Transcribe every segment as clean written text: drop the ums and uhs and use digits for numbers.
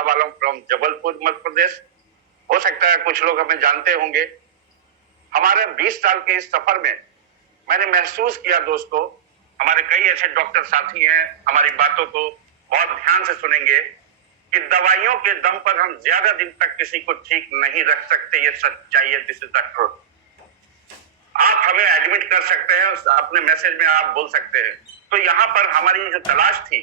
वाला हूँ फ्रॉम जबलपुर मध्य प्रदेश। हो सकता है कुछ लोग हमें जानते होंगे। हमारे 20 साल के इस सफर में मैंने महसूस किया दोस्तों, हमारे कई ऐसे डॉक्टर साथी हैं, हमारी बातों को बहुत ध्यान से सुनेंगे कि दवाइयों के दम पर हम ज्यादा दिन तक किसी को ठीक नहीं रख सकते। ये सच्चाई है, दिस इज द ट्रुथ। आप हमें एडमिट कर सकते हैं, अपने मैसेज में आप बोल सकते हैं। तो यहाँ पर हमारी जो तलाश थी,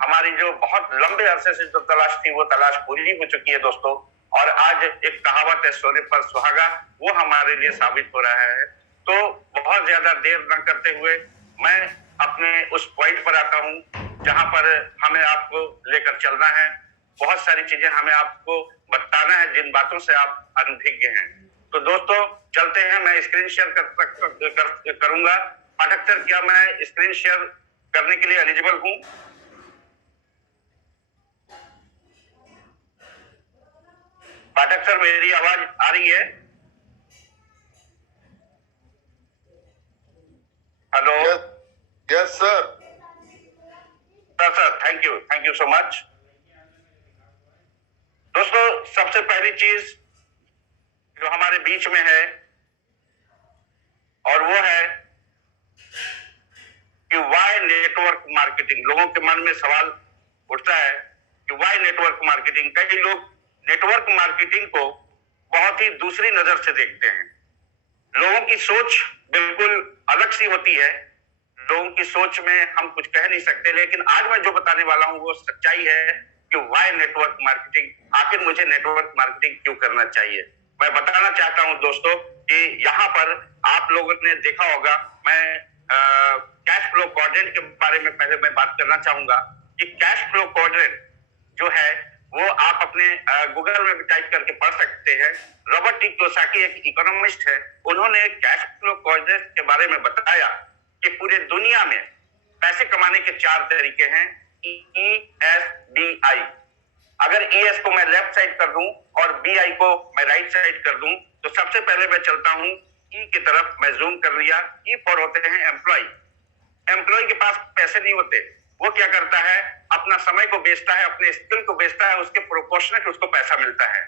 हमारी जो बहुत लंबे अरसे से जो तलाश थी, वो तलाश पूरी हो चुकी है दोस्तों। और आज एक कहावत है, सोने पर सुहागा, वो हमारे लिए साबित हो रहा है। तो बहुत ज्यादा देर न करते हुए मैं अपने उस पॉइंट पर आता हूँ जहां पर हमें आपको लेकर चलना है। बहुत सारी चीजें हमें आपको बताना है जिन बातों से आप अनभिज्ञ हैं। तो दोस्तों चलते हैं। मैं स्क्रीन शेयर करूंगा। पाठक सर, क्या मैं स्क्रीन शेयर करने के लिए एलिजिबल हूं? पाठक सर, मेरी आवाज आ रही है? Hello? Yes sir. Sir thank you so much. दोस्तों सबसे पहली चीज जो हमारे बीच में है और वो है कि वाई नेटवर्क मार्केटिंग। लोगों के मन में सवाल उठता है कि वाई नेटवर्क मार्केटिंग। कई लोग नेटवर्क मार्केटिंग को बहुत ही दूसरी नजर से देखते हैं। लोगों की सोच बिल्कुल अलग सी होती है। लोगों की सोच में हम कुछ कह नहीं सकते, लेकिन आज मैं जो बताने वाला हूं वो सच्चाई है कि वाई नेटवर्क मार्केटिंग। आखिर मुझे नेटवर्क मार्केटिंग क्यों करना चाहिए? मैं बताना चाहता हूं दोस्तों कि यहाँ पर आप लोगों ने देखा होगा, मैं कैश फ्लो क्वाड्रेंट के बारे में पहले मैं बात करना चाहूंगा कि कैश फ्लो क्वाड्रेंट जो है वो आप अपने गूगल में भी टाइप करके पढ़ सकते हैं। रॉबर्ट टी कियोसाकी एक इकोनॉमिस्ट है, उन्होंने कैश फ्लो क्वाड्रेंट के बारे में बताया कि पूरे दुनिया में पैसे कमाने के 4 तरीके हैं, ESBI। अगर ES को मैं लेफ्ट साइड कर दूं और BI को मैं राइट साइड कर दूं, तो सबसे पहले मैं चलता हूं E की तरफ। मैं जूम कर लिया। E फॉर होते हैं एम्प्लॉय। एम्प्लॉय के पास पैसे नहीं होते। वो क्या करता है, अपना समय को बेचता है, अपने स्किल को बेचता है, उसके प्रोपोर्शनेट उसको पैसा मिलता है।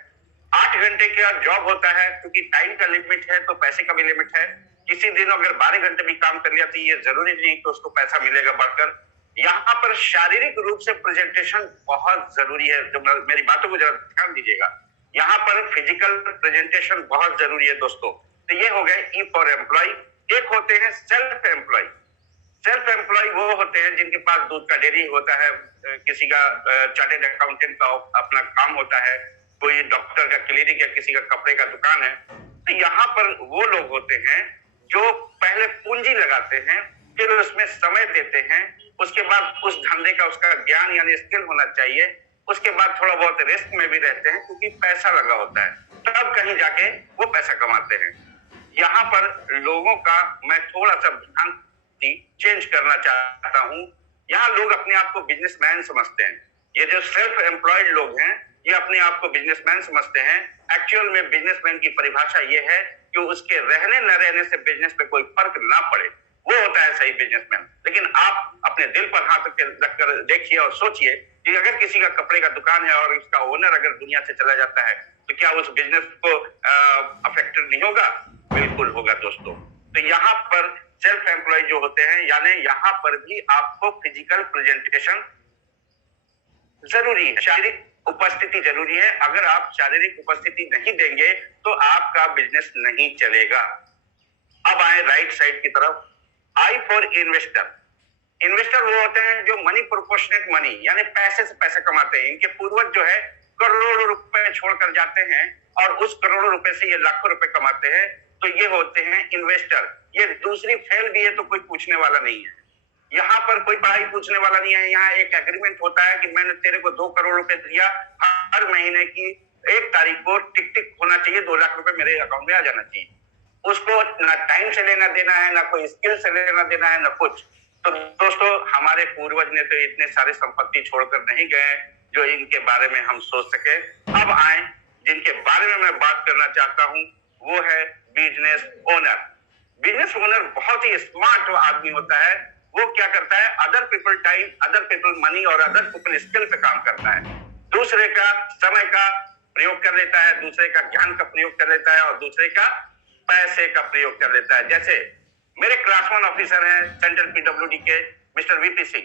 8 घंटे का जॉब होता है, क्योंकि टाइम का लिमिट है तो पैसे का भी लिमिट है। किसी दिन अगर 12 घंटे भी काम कर लिया तो ये जरूरी नहीं कि उसको पैसा मिलेगा बढ़कर। यहाँ पर शारीरिक रूप से प्रेजेंटेशन बहुत जरूरी है। जो मेरी बातों को जरा ध्यान दीजिएगा, यहाँ पर फिजिकल प्रेजेंटेशन बहुत जरूरी है दोस्तों। तो ये हो गए ई फॉर एम्प्लॉय। एक होते हैं सेल्फ एम्प्लॉय। सेल्फ एम्प्लॉय वो होते हैं जिनके पास दूध का डेयरी होता है, किसी का चार्टेड अकाउंटेंट का अपना काम होता है, कोई डॉक्टर का क्लिनिक या किसी का कपड़े का दुकान है। तो यहाँ पर वो लोग होते हैं जो पहले पूंजी लगाते हैं, फिर उसमें समय देते हैं, उसके बाद उस धंधे का उसका ज्ञान यानी स्किल होना चाहिए, उसके बाद थोड़ा बहुत रिस्क में भी रहते हैं क्योंकि पैसा लगा होता है, तब कहीं जाके वो पैसा कमाते हैं। यहाँ पर लोगों का मैं थोड़ा सा ध्यान चेंज करना चाहता हूं। यहाँ लोग अपने आप को बिजनेसमैन समझते हैं। ये जो सेल्फ एम्प्लॉयड लोग हैं, ये अपने आप को बिजनेसमैन समझते हैं। एक्चुअल में बिजनेसमैन की परिभाषा ये है कि उसके रहने न रहने से बिजनेस पे कोई फर्क ना पड़े, वो होता है सही बिजनेसमैन। लेकिन आप अपने दिल पर हाथ रखकर देखिए और सोचिए कि अगर किसी का कपड़े का दुकान है और उसका ओनर अगर दुनिया से चला जाता है, तो क्या उस बिजनेस को अफेक्टेड नहीं होगा? बिल्कुल होगा दोस्तों। तो यहाँ पर सेल्फ एम्प्लॉय जो होते हैं, यानी यहाँ पर भी आपको फिजिकल प्रेजेंटेशन जरूरी है, शारीरिक उपस्थिति जरूरी है। अगर आप शारीरिक उपस्थिति नहीं देंगे तो आपका बिजनेस नहीं चलेगा। अब आए राइट साइड की तरफ। I for investor. इन्वेस्टर वो होते हैं जो मनी प्रोपोर्शनेट मनी यानी पैसे से पैसे कमाते हैं। इनके पूर्वज जो है करोड़ों रुपए छोड़कर जाते हैं और उस करोड़ों रुपए से ये लाखों रुपए कमाते हैं। तो ये होते हैं इन्वेस्टर। ये दूसरी फेल भी है तो कोई पूछने वाला नहीं है। यहाँ पर कोई पढ़ाई पूछने वाला नहीं है। यहाँ एक एग्रीमेंट होता है कि मैंने तेरे को 2 करोड़ रुपए दिया, हर महीने की 1 तारीख को टिक टिक होना चाहिए, 2 लाख रुपए मेरे अकाउंट में आ जाना चाहिए। उसको ना टाइम से लेना देना है, ना कोई स्किल से लेना देना है, ना कुछ। तो दोस्तों हमारे पूर्वज ने तो इतने सारे संपत्ति छोड़कर नहीं गए जो इनके बारे में हम सोच सके। अब आए जिनके बारे में मैं बात करना चाहता हूं, वो है बिजनेस ओनर। बिजनेस ओनर बहुत ही स्मार्ट आदमी होता है। वो क्या करता है, other people time, other people money और अदर पीपल स्किल पे काम करता है। दूसरे का समय का प्रयोग कर लेता है, दूसरे का ज्ञान का प्रयोग कर लेता है और दूसरे का पैसे का प्रयोग कर लेता है। जैसे मेरे क्लास 1 ऑफिसर हैं सेंट्रल पीडब्ल्यूडी के मिस्टर वीपी सिंह,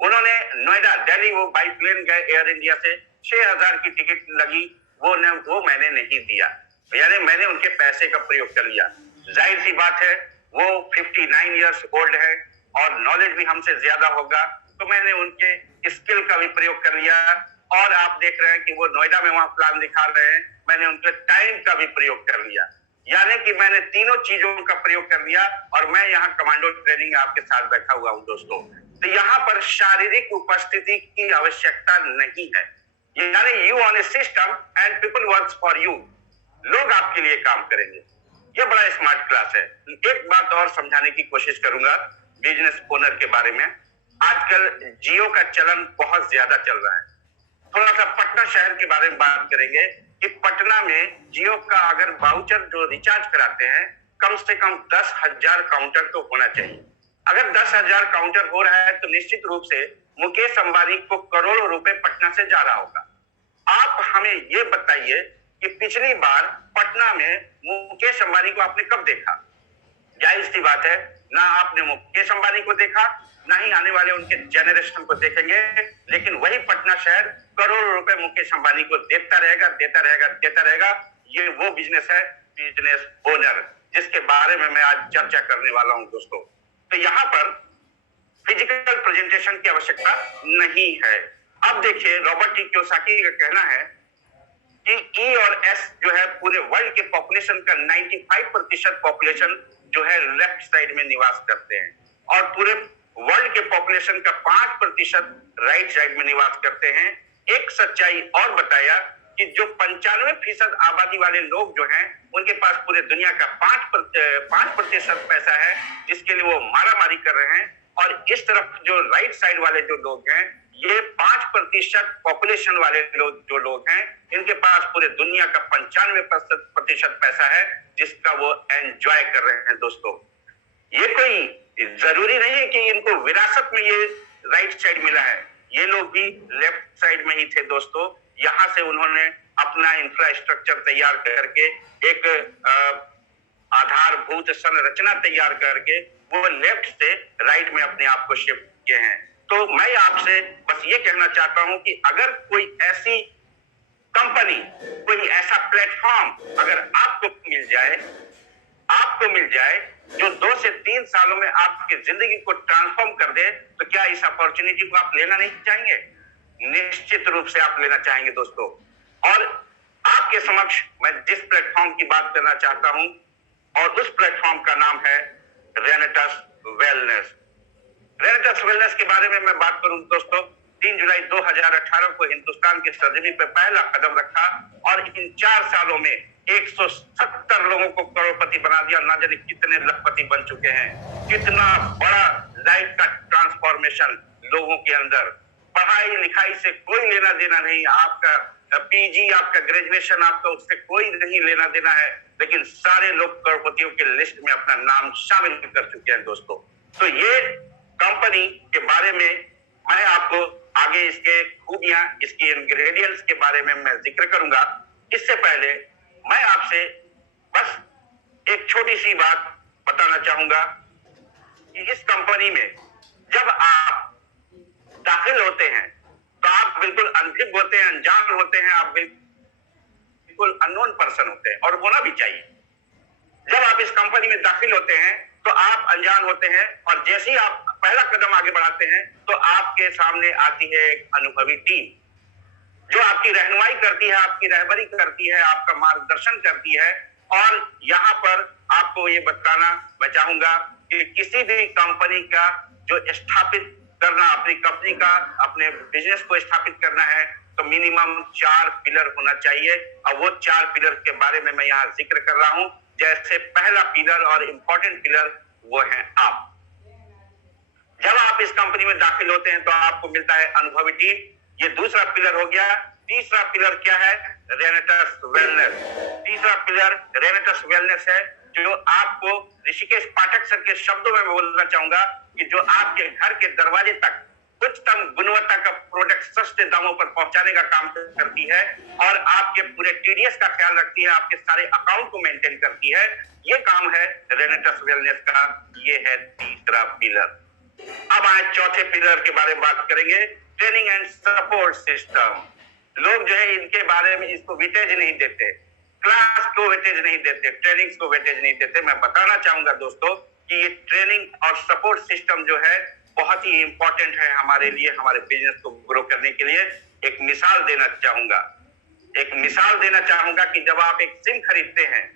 उन्होंने नोएडा दिल्ली वो बाई प्लेन गए एयर इंडिया से, 6,000 की टिकट लगी, वो मैंने नहीं दिया, यानी मैंने उनके पैसे का प्रयोग कर लिया। जाहिर सी बात है वो 59 इयर्स ओल्ड है और नॉलेज भी हमसे ज्यादा होगा, तो मैंने उनके स्किल का भी प्रयोग कर लिया। और आप देख रहे हैं कि वो नोएडा में वहां प्लान दिखा रहे हैं, मैंने उनके टाइम का भी प्रयोग कर लिया, यानी कि मैंने तीनों चीजों का प्रयोग कर लिया और मैं यहाँ कमांडो ट्रेनिंग आपके साथ बैठा हुआ हूँ दोस्तों। तो यहाँ पर शारीरिक उपस्थिति की आवश्यकता नहीं है, यानी you on A system and people works for you, लोग आपके लिए काम करेंगे। ये बड़ा स्मार्ट क्लास है। एक बात और समझाने की कोशिश करूंगा बिजनेस ओनर के बारे में। आजकल जियो का चलन बहुत ज्यादा चल रहा है। थोड़ा सा पटना शहर के बारे में बात करेंगे कि पटना में जियो का अगर वाउचर जो रिचार्ज कराते हैं, कम से कम 10,000 काउंटर तो होना चाहिए। अगर 10,000 काउंटर हो रहा है तो निश्चित रूप से मुकेश अंबानी को करोड़ों रुपए पटना से जा रहा होगा। आप हमें ये बताइए कि पिछली बार पटना में मुकेश अंबानी को आपने कब देखा? जाहिर सी बात है, ना आपने मुकेश अंबानी को देखा, ना ही आने वाले उनके जेनरेशन को देखेंगे, लेकिन वही पटना शहर करोड़ों रुपए मुकेश अंबानी को देता रहेगा, देता रहेगा, देता रहेगा। ये वो बिजनेस है, बिजनेस ओनर, जिसके बारे में मैं आज चर्चा करने वाला हूं दोस्तों। तो यहाँ पर फिजिकल प्रेजेंटेशन की आवश्यकता नहीं है। अब देखिए, रॉबर्ट टी कियोसाकी का कहना है कि ई और एस जो है पूरे वर्ल्ड के पॉपुलेशन का 95% पॉपुलेशन जो है लेफ्ट साइड में निवास करते हैं और पूरे वर्ल्ड के पॉपुलेशन का 5% राइट साइड में निवास करते हैं। एक सच्चाई और बताया कि जो 95% आबादी वाले लोग जो हैं उनके पास पूरे दुनिया का 5% पैसा है जिसके लिए वो मारामारी कर रहे हैं, और इस तरफ जो राइट साइड वाले जो लोग हैं, ये 5% पॉपुलेशन वाले लोग हैं, इनके पास पूरे दुनिया का 95% पैसा है जिसका वो एंजॉय कर रहे हैं दोस्तों। ये कोई जरूरी नहीं है कि इनको विरासत में ये राइट साइड मिला है, ये लोग भी लेफ्ट साइड में ही थे दोस्तों। यहां से उन्होंने अपना इंफ्रास्ट्रक्चर तैयार करके एक आधारभूत संरचना तैयार करके वो लेफ्ट से राइट में अपने आप को शिफ्ट किए हैं। तो मैं आपसे बस ये कहना चाहता हूं कि अगर कोई ऐसी कंपनी, कोई ऐसा प्लेटफॉर्म अगर आपको मिल जाए जो 2 से 3 सालों में आपकी जिंदगी को ट्रांसफॉर्म कर दे, तो क्या इस अपॉर्चुनिटी को आप लेना नहीं चाहेंगे? निश्चित रूप से आप लेना चाहेंगे दोस्तों। और आपके समक्ष मैं जिस प्लेटफॉर्म की बात करना चाहता हूं, और उस प्लेटफॉर्म का नाम है रेनेटस वेलनेस। रेनेटस वेलनेस के बारे में मैं बात करूं दोस्तों, 3 जुलाई 2018 को हिंदुस्तान की सरजमी पे पहला कदम रखा और इन 4 सालों में 170 लोगों को करोड़पति बना दिया। ना जाने कितने लखपति बन चुके हैं। कितना बड़ा लाइफ का ट्रांसफॉर्मेशन लोगों के अंदर। पढ़ाई लिखाई से कोई लेना देना नहीं, आपका पीजी, आपका ग्रेजुएशन, आपका उससे कोई नहीं लेना देना है, लेकिन सारे लोग करोड़पतियों के लिस्ट में अपना नाम शामिल कर चुके हैं दोस्तों। तो ये कंपनी के बारे में मैं आपको आगे इसके खूबियां, इसके इंग्रेडिएंट्स के बारे में मैं जिक्र करूंगा। इससे पहले मैं आपसे बस एक छोटी सी बात बताना चाहूंगा कि इस कंपनी में जब आप दाखिल होते हैं तो आप बिल्कुल अनभिज्ञ होते हैं, अनजान होते हैं, आप बिल्कुल अननोन पर्सन होते हैं, और होना भी चाहिए। जब आप इस कंपनी में दाखिल होते हैं तो आप अनजान होते हैं, और जैसे ही आप पहला कदम आगे बढ़ाते हैं तो आपके सामने आती है एक अनुभवी टीम जो आपकी रहनुमाई करती है, आपकी रहबरी करती है, आपका मार्गदर्शन करती है। और यहाँ पर आपको ये बताना मैं चाहूंगा कि किसी भी कंपनी का जो स्थापित करना, अपनी कंपनी का, अपने बिजनेस को स्थापित करना है, तो मिनिमम 4 पिलर होना चाहिए। और वो 4 पिलर के बारे में मैं यहाँ जिक्र कर रहा हूं। जैसे पहला पिलर और इंपॉर्टेंट पिलर वो है आप। जब आप इस कंपनी में दाखिल होते हैं तो आपको मिलता है अनुभवी टीम, ये दूसरा पिलर हो गया। तीसरा पिलर क्या है? रेनेटस वेलनेस। तीसरा पिलर रेनेटस वेलनेस है, जो आपको ऋषिकेश पाठक सर के शब्दों में बोलना चाहूंगा कि जो आपके घर के दरवाजे तक उच्चतम गुणवत्ता का प्रोडक्ट सस्ते दामों पर पहुंचाने का काम करती है और आपके पूरे टीडीएस का ख्याल रखती है, आपके सारे अकाउंट को मेंटेन करती है। ये काम है रेनेटस वेलनेस का। ये है तीसरा पिलर। अब आए चौथे पिलर के बारे में बात करेंगे, ट्रेनिंग एंड सपोर्ट सिस्टम। लोग जो है इनके बारे में इसको वेटेज नहीं देते, क्लास को वेटेज नहीं देते, ट्रेनिंग को वेटेज नहीं देते। मैं बताना चाहूंगा दोस्तों कि ये ट्रेनिंग और सपोर्ट सिस्टम जो है बहुत ही इंपॉर्टेंट है हमारे लिए, हमारे बिजनेस को ग्रो करने के लिए। एक मिसाल देना चाहूंगा कि जब आप एक सिम खरीदते हैं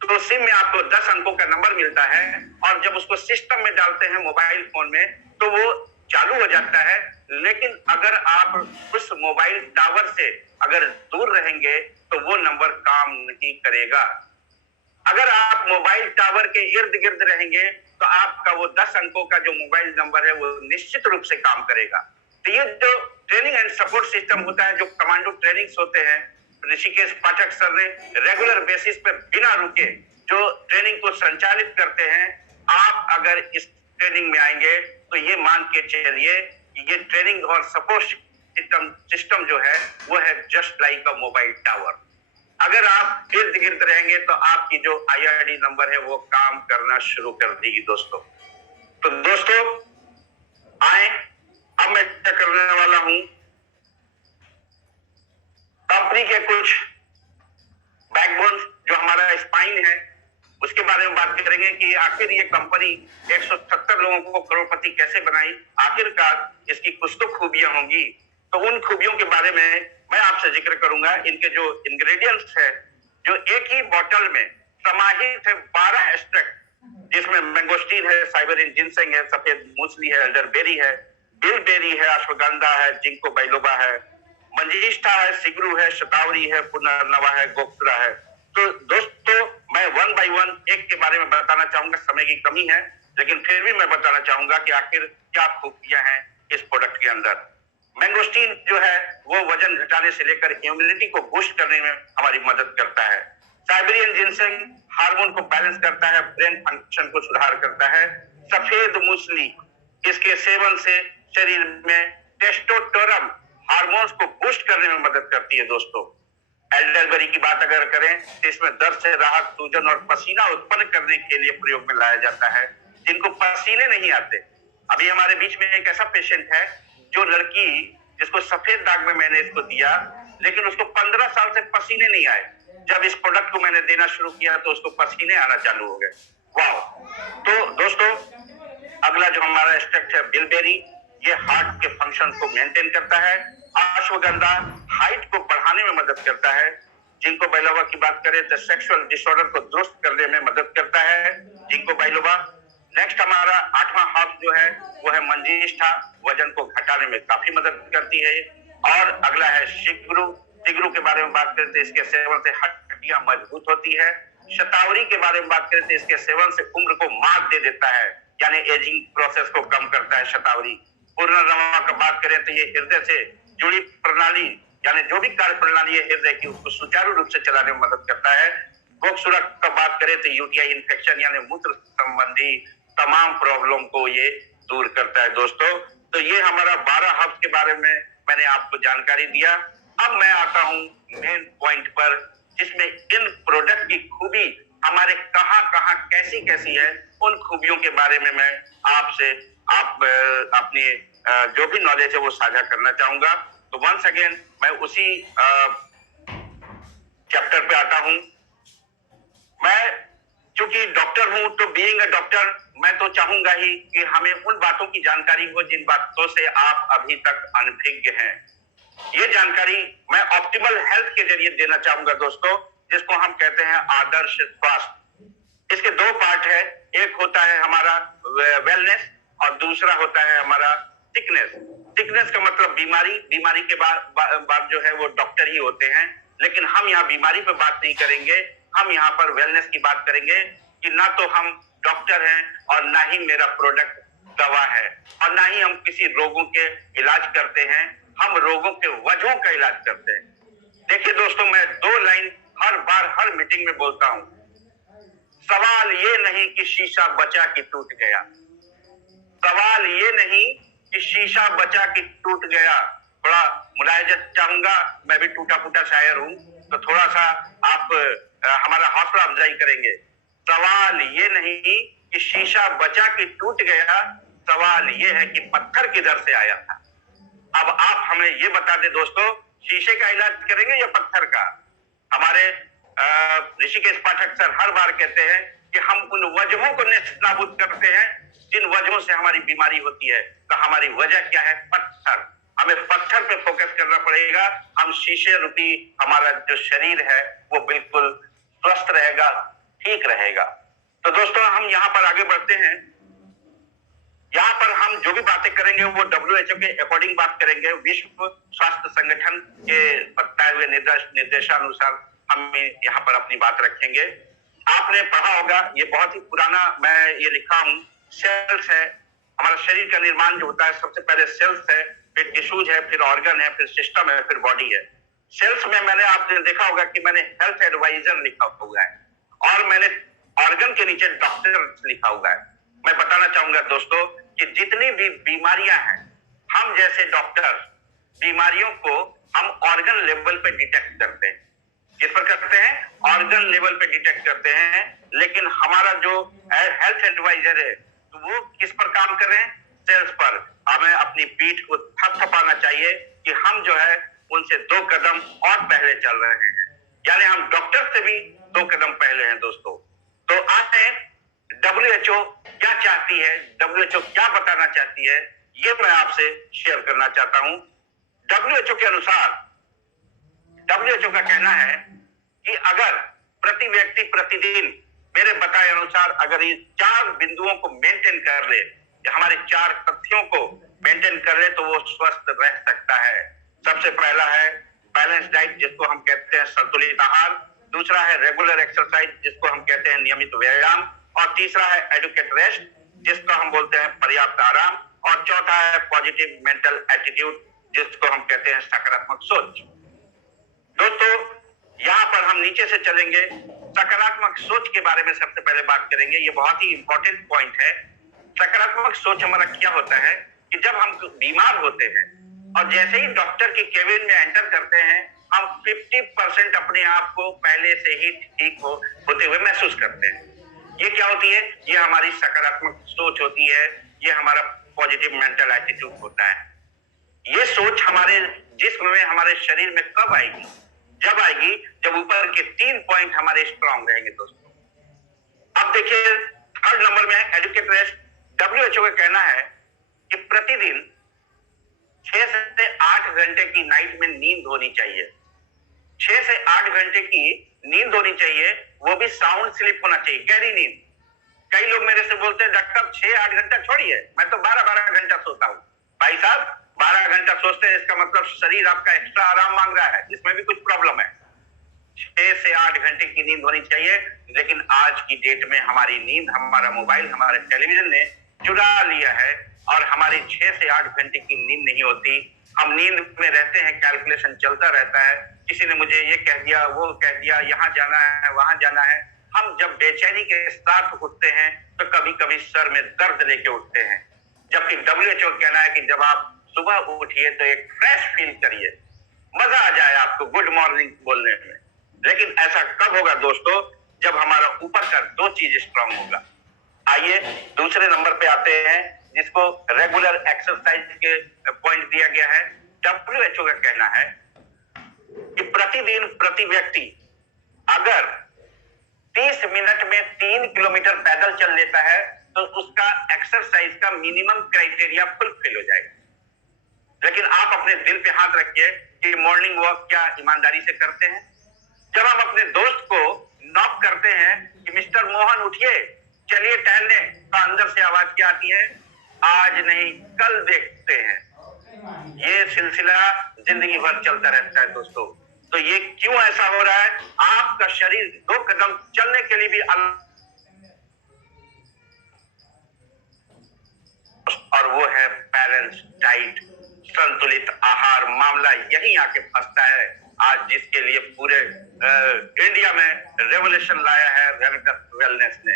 तो सिम में आपको 10 अंकों का नंबर मिलता है और जब उसको सिस्टम में डालते हैं मोबाइल फोन में तो वो चालू हो जाता है। लेकिन अगर आप उस मोबाइल टावर से अगर दूर रहेंगे तो वो नंबर काम नहीं करेगा। अगर आप मोबाइल टावर के इर्द गिर्द रहेंगे तो आपका वो 10 अंकों का जो मोबाइल नंबर है वो निश्चित रूप से काम करेगा। तो ये जो ट्रेनिंग एंड सपोर्ट सिस्टम होता है, जो कमांडो ट्रेनिंग्स होते हैं, ऋषिकेश पाठक सर ने रेगुलर बेसिस पर बिना रुके जो ट्रेनिंग को संचालित करते हैं, आप अगर इस ट्रेनिंग में आएंगे तो ये मान के चलिए कि ये ट्रेनिंग और सपोर्ट सिस्टम जो है वो है जस्ट लाइक अ मोबाइल टावर। अगर आप इर्द गिर्द रहेंगे तो आपकी जो आईआरडी नंबर है वो काम करना शुरू कर देगी दोस्तों। तो दोस्तों आए, अब मैं क्या करने वाला हूं, कंपनी के कुछ बैकबोन जो हमारा स्पाइन है उसके बारे में बात करेंगे कि आखिर ये कंपनी 170 लोगों को करोड़पति कैसे बनाई, आखिरकार इसकी कुछ तो खूबियां होंगी। तो उन खूबियों के बारे में मैं आपसे जिक्र करूंगा। इनके जो इंग्रेडिएंट्स है, जो एक ही बोतल में समाहित है 12 एक्सट्रैक्ट, जिसमें मैंगोस्टीन है, साइबेरियन जिनसेंग है, सफेद मूसली है, एल्डरबेरी है, बिलबेरी है, अश्वगंधा है, जिंको बाइलोबा है, मंजिष्ठा है, सिगरू है, शतावरी है, पुनर्नवा है, गोखुरा है। तो दोस्तों मैं वन बाय वन एक के बारे में बताना चाहूंगा, समय की कमी है लेकिन फिर भी मैं बताना चाहूंगा कि आखिर क्या खूबियां हैं इस प्रोडक्ट के अंदर। मैंगोस्टीन जो है वो वजन घटाने से लेकर इम्यूनिटी को बूस्ट करने में हमारी मदद करता है। साइबेरियन जिनसेंग हार्मोन को बैलेंस करता है, ब्रेन फंक्शन को सुधार करता है। सफेद मूसली, इसके सेवन से शरीर में टेस्टोस्टेरोन हार्मोन्स को बूस्ट करने में मदद करती है दोस्तों। एल्डरबेरी की बात अगर करें तो इसमें दर्द से राहत, सूजन और पसीना उत्पन्न करने के लिए प्रयोग में लाया जाता है। जिनको पसीने नहीं आते, अभी हमारे बीच में एक ऐसा पेशेंट है जो लड़की जिसको सफेद दाग में मैंने इसको दिया, लेकिन उसको 15 साल से पसीने नहीं आए। जब इस प्रोडक्ट को मैंने देना शुरू किया तो उसको पसीने आना चालू हो गए। वाह! तो दोस्तों अगला जो हमारा एक्सट्रैक्ट है बिलबेरी, ये हार्ट के फंक्शन को मेंटेन करता है। अश्वगंधा हाइट को बढ़ाने में मदद करता है। जिंको बाइलोबा की बात करें तो सेक्सुअल डिसऑर्डर को दुरुस्त करने में मदद करता है जिंको बाइलोबा। नेक्स्ट हमारा 8वां हर्ब जो है वो है मंजिष्ठा, वजन को घटाने में काफी मदद करती है। और अगला है सिगरू। सिगरू के बारे में बात करें तो इसके सेवन से हड्डियां मजबूत होती है। शतावरी के बारे में बात करें तो इसके सेवन से उम्र को मात दे देता है, यानी एजिंग प्रोसेस को कम करता है शतावरी। पुनर्नवा का बात करें तो ये हृदय से जुड़ी प्रणाली, यानी जो भी कार्य प्रणाली है हृदय की, उसको सुचारू रूप से चलाने में मदद करता है। गोखसुरा का बात करें तो यूटीआई इन्फेक्शन यानी मूत्र संबंधी तमाम प्रॉब्लम को ये दूर करता है दोस्तों। तो ये हमारा 12 हर्ब्स के बारे में मैंने आपको जानकारी दिया। अब मैं आता हूं मेन पॉइंट पर, जिसमें इन प्रोडक्ट की खूबी हमारे कहां कहां कैसी कैसी है, उन खूबियों के बारे में मैं आपसे अपनी जो भी नॉलेज है वो साझा करना चाहूंगा। तो वंस अगेन मैं उसी चैप्टर पे आता हूं। मैं चूंकि डॉक्टर हूं तो बीइंग अ डॉक्टर मैं तो चाहूंगा ही कि हमें उन बातों की जानकारी हो जिन बातों से आप अभी तक अनभिज्ञ हैं। ये जानकारी मैं ऑप्टिमल हेल्थ के जरिए देना चाहूंगा दोस्तों, जिसको हम कहते हैं आदर्श स्वास्थ्य। इसके दो पार्ट है, एक होता है हमारा वेलनेस और दूसरा होता है हमारा सिकनेस। सिकनेस का मतलब बीमारी, बीमारी के बाद जो है वो डॉक्टर ही होते हैं, लेकिन हम यहाँ बीमारी पे बात नहीं करेंगे, हम यहाँ पर वेलनेस की बात करेंगे कि ना तो हम डॉक्टर हैं और ना ही मेरा प्रोडक्ट दवा है और ना ही हम किसी रोगों के इलाज करते हैं, हम रोगों के वजहों का इलाज करते हैं। देखिए दोस्तों, मैं 2 लाइन हर बार हर मीटिंग में बोलता हूं। सवाल ये नहीं कि शीशा बचा कि टूट गया, सवाल ये नहीं कि शीशा बचा कि टूट गया। थोड़ा मुलायजत चाहूंगा, मैं भी टूटा फूटा शायर हूं, तो थोड़ा सा आप हमारा हौसला अफजाई करेंगे। सवाल ये नहीं कि शीशा बचा कि टूट गया, सवाल ये है कि पत्थर किधर से आया था। अब आप हमें ये बता दें दोस्तों, शीशे का इलाज करेंगे या पत्थर का? हमारे ऋषिकेश पाठक सर हर बार कहते हैं कि हम उन वजहों को नेस्तनाबूद करते हैं जिन वजहों से हमारी बीमारी होती है। तो हमारी वजह क्या है? पत्थर। हमें पत्थर पे फोकस करना पड़ेगा। हम शीशे रूपी हमारा जो शरीर है वो बिल्कुल स्वस्थ रहेगा, ठीक रहेगा। तो दोस्तों हम यहाँ पर आगे बढ़ते हैं। यहाँ पर हम जो भी बातें करेंगे वो WHO के अकॉर्डिंग बात करेंगे, विश्व स्वास्थ्य संगठन के बताए हुए निर्देशानुसार हम यहाँ पर अपनी बात रखेंगे। आपने पढ़ा होगा, ये बहुत ही पुराना मैं ये लिखा हूं, सेल्स है। हमारा शरीर का निर्माण जो होता है सबसे पहले सेल्स है, फिर टिश्यूज है, फिर ऑर्गन है, फिर सिस्टम है, फिर बॉडी है। सेल्स में मैंने आपने देखा होगा कि मैंने हेल्थ एडवाइजर लिखा हुआ है और मैंने ऑर्गन के नीचे डॉक्टर लिखा हुआ है। मैं बताना चाहूंगा दोस्तों कि जितनी भी बीमारियां हैं, हम जैसे डॉक्टर बीमारियों को हम ऑर्गन लेवल पे डिटेक्ट करते हैं। किस पर करते हैं? ऑर्गन लेवल पे डिटेक्ट करते हैं। लेकिन हमारा जो हेल्थ एडवाइजर है तो वो किस पर काम कर रहे हैं? सेल्स पर। हमें अपनी पीठ को थपथपाना चाहिए कि हम जो है उनसे 2 कदम और पहले चल रहे हैं, यानी हम डॉक्टर से भी 2 कदम पहले हैं दोस्तों। तो आते WHO क्या चाहती है, WHO क्या बताना चाहती है, ये मैं आपसे शेयर करना चाहता हूं। WHO के अनुसार, WHO का कहना है कि अगर प्रति व्यक्ति प्रतिदिन मेरे बताए अनुसार अगर ये 4 बिंदुओं को मेंटेन कर ले, हमारे 4 तथ्यों को मेंटेन कर ले, तो वो स्वस्थ रह सकता है। सबसे पहला है बैलेंस डाइट, जिसको हम कहते हैं संतुलित आहार। दूसरा है रेगुलर एक्सरसाइज, जिसको हम कहते हैं नियमित व्यायाम। और तीसरा है एडुकेट रेस्ट, जिसको हम बोलते हैं पर्याप्त आराम। और चौथा है पॉजिटिव मेंटल एटीट्यूड, जिसको हम कहते हैं सकारात्मक सोच। दोस्तों यहाँ पर हम नीचे से चलेंगे, सकारात्मक सोच के बारे में सबसे पहले बात करेंगे। ये बहुत ही इंपॉर्टेंट पॉइंट है। सकारात्मक सोच हमारा क्या होता है कि जब हम बीमार होते हैं और जैसे ही डॉक्टर की केबिन में एंटर करते हैं, हम 50% अपने आप को पहले से ही ठीक होते हुए महसूस करते हैं। ये क्या होती है? ये हमारी सकारात्मक सोच होती है, ये हमारा पॉजिटिव मेंटल एटीट्यूड होता है। ये सोच हमारे जिस्म में, हमारे शरीर में कब आएगी? जब आएगी जब ऊपर के 3 पॉइंट हमारे स्ट्रांग रहेंगे दोस्तों। अब देखिए थर्ड नंबर में है एडुकेट रेस्ट। WHO का कहना है कि प्रतिदिन 6 से 8 घंटे की नाइट में नींद होनी चाहिए। 6 से 8 घंटे की नींद होनी चाहिए, वो भी साउंड स्लीप होना चाहिए, गहरी नींद। कई लोग मेरे से बोलते हैं डॉक्टर साहब 6-8 घंटा छोड़िए, मैं तो 12-12 घंटा सोता हूं। भाई साहब 12 घंटा सोचते हैं, इसका मतलब शरीर आपका एक्स्ट्रा आराम मांग रहा है, इसमें भी कुछ प्रॉब्लम है। 6 से 8 घंटे की नींद होनी चाहिए। लेकिन आज की डेट में हमारी नींद हमारा मोबाइल, हमारे टेलीविजन ने चुरा लिया है और हमारी 6 से 8 घंटे की नींद नहीं होती। हम नींद में रहते हैं, कैलकुलेशन चलता रहता है, किसी ने मुझे ये कह दिया, वो कह दिया, यहाँ जाना है, वहां जाना है। हम जब बेचैनी के साथ उठते हैं तो कभी कभी सर में दर्द लेके उठते हैं, जबकि WHO कहना है कि जब आप सुबह उठिए तो एक फ्रेश फील करिए, मजा आ जाए आपको गुड मॉर्निंग बोलने में। लेकिन ऐसा कब होगा दोस्तों? जब हमारा ऊपर का 2 चीज स्ट्रांग होगा। आइए दूसरे नंबर पे आते हैं, जिसको रेगुलर एक्सरसाइज के पॉइंट दिया गया है। WHO का कहना है कि प्रतिदिन प्रति व्यक्ति अगर 30 मिनट में 3 किलोमीटर पैदल चल लेता है तो उसका एक्सरसाइज का मिनिमम क्राइटेरिया फुलफिल हो जाएगा। लेकिन आप अपने दिल पे हाथ रखिए कि मॉर्निंग वॉक क्या ईमानदारी से करते हैं? जब हम अपने दोस्त को नॉक करते हैं कि मिस्टर मोहन उठिए, चलिए टहलने, तो अंदर से आवाज क्या आती है? आज नहीं कल देखते हैं। ये सिलसिला जिंदगी भर चलता रहता है दोस्तों। तो ये क्यों ऐसा हो रहा है? आपका शरीर 2 कदम चलने के लिए भी और वो है बैलेंस डाइट, संतुलित आहार। मामला यही आके फंसता है आज, जिसके लिए पूरे इंडिया में रेवोल्यूशन लाया है वेलनेस ने।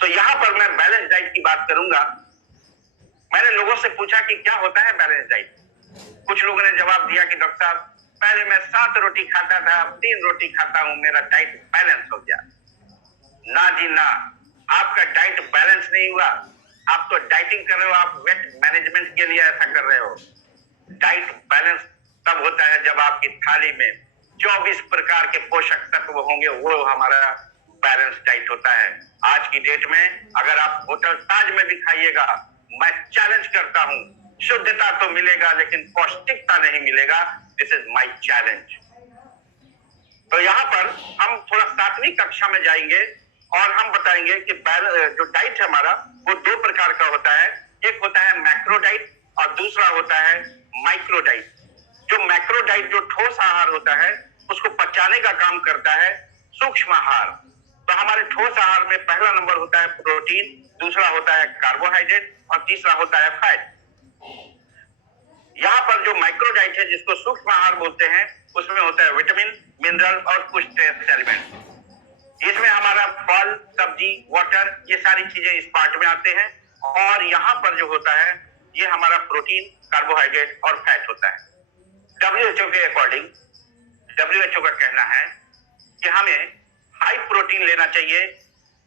तो यहां पर मैं बैलेंस डाइट की बात करूंगा। मैंने लोगों से पूछा कि क्या होता है बैलेंस डाइट। कुछ लोगों ने जवाब दिया कि डॉक्टर साहब पहले मैं 7 रोटी खाता था, अब 3 रोटी खाता हूं, मेरा डाइट बैलेंस हो गया। ना जी ना, आपका डाइट बैलेंस नहीं हुआ। आप तो डाइटिंग कर रहे हो, आप वेट मैनेजमेंट के लिए ऐसा कर रहे हो। डाइट बैलेंस तब होता है जब आपकी थाली में 24 प्रकार के पोषक तत्व होंगे, वो हमारा बैलेंस डाइट होता है। आज की डेट में अगर आप होटल ताज में भी खाइएगा, मैं चैलेंज करता हूं, शुद्धता तो मिलेगा लेकिन पौष्टिकता नहीं मिलेगा। This is my challenge. तो यहाँ पर हम थोड़ा 7वीं कक्षा में जाएंगे और हम बताएंगे कि जो डाइट है हमारा वो 2 प्रकार का होता है। एक होता है मैक्रो डाइट और दूसरा होता है माइक्रो डाइट। जो मैक्रो डाइट जो ठोस आहार होता है उसको पचाने का काम करता है सूक्ष्म आहार। तो हमारे ठोस आहार में पहला नंबर होता है प्रोटीन, दूसरा होता है कार्बोहाइड्रेट और तीसरा होता है फैट। यहाँ पर जो माइक्रो डाइट है जिसको सूक्ष्म आहार बोलते हैं, उसमें होता है विटामिन, मिनरल और कुछ ट्रेस एलिमेंट। इसमें हमारा फल, सब्जी, वाटर, ये सारी चीजें इस पार्ट में आते हैं। और यहाँ पर जो होता है ये हमारा प्रोटीन, कार्बोहाइड्रेट और फैट होता है। WHO के अकॉर्डिंग, WHO का कहना है कि हमें हाई प्रोटीन लेना चाहिए,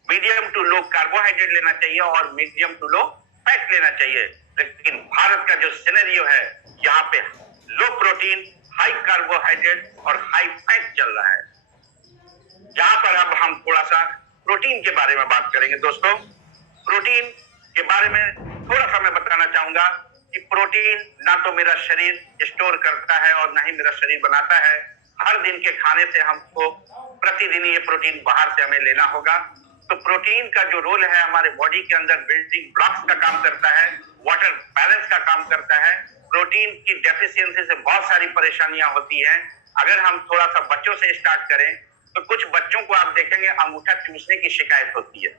मीडियम टू लो कार्बोहाइड्रेट लेना चाहिए और मीडियम टू लो फैट लेना चाहिए। लेकिन भारत का जो सिनेरियो है, यहाँ पे लो प्रोटीन, हाई कार्बोहाइड्रेट और हाई फैट चल रहा है। यहाँ पर अब हम थोड़ा सा प्रोटीन के बारे में बात करेंगे। दोस्तों, प्रोटीन के बारे में थोड़ा सा मैं बताना चाहूंगा कि प्रोटीन ना तो मेरा शरीर स्टोर करता है और ना ही मेरा शरीर बनाता है। हर दिन के खाने से हमको प्रतिदिन ये प्रोटीन बाहर से हमें लेना होगा। तो प्रोटीन का जो रोल है हमारे बॉडी के अंदर बिल्डिंग ब्लॉक्स का काम करता है, वाटर बैलेंस का काम करता है। प्रोटीन की डेफिशिएंसी से बहुत सारी परेशानियां होती हैं। अगर हम थोड़ा सा बच्चों से स्टार्ट करें तो कुछ बच्चों को आप देखेंगे अंगूठा चूसने की शिकायत होती है।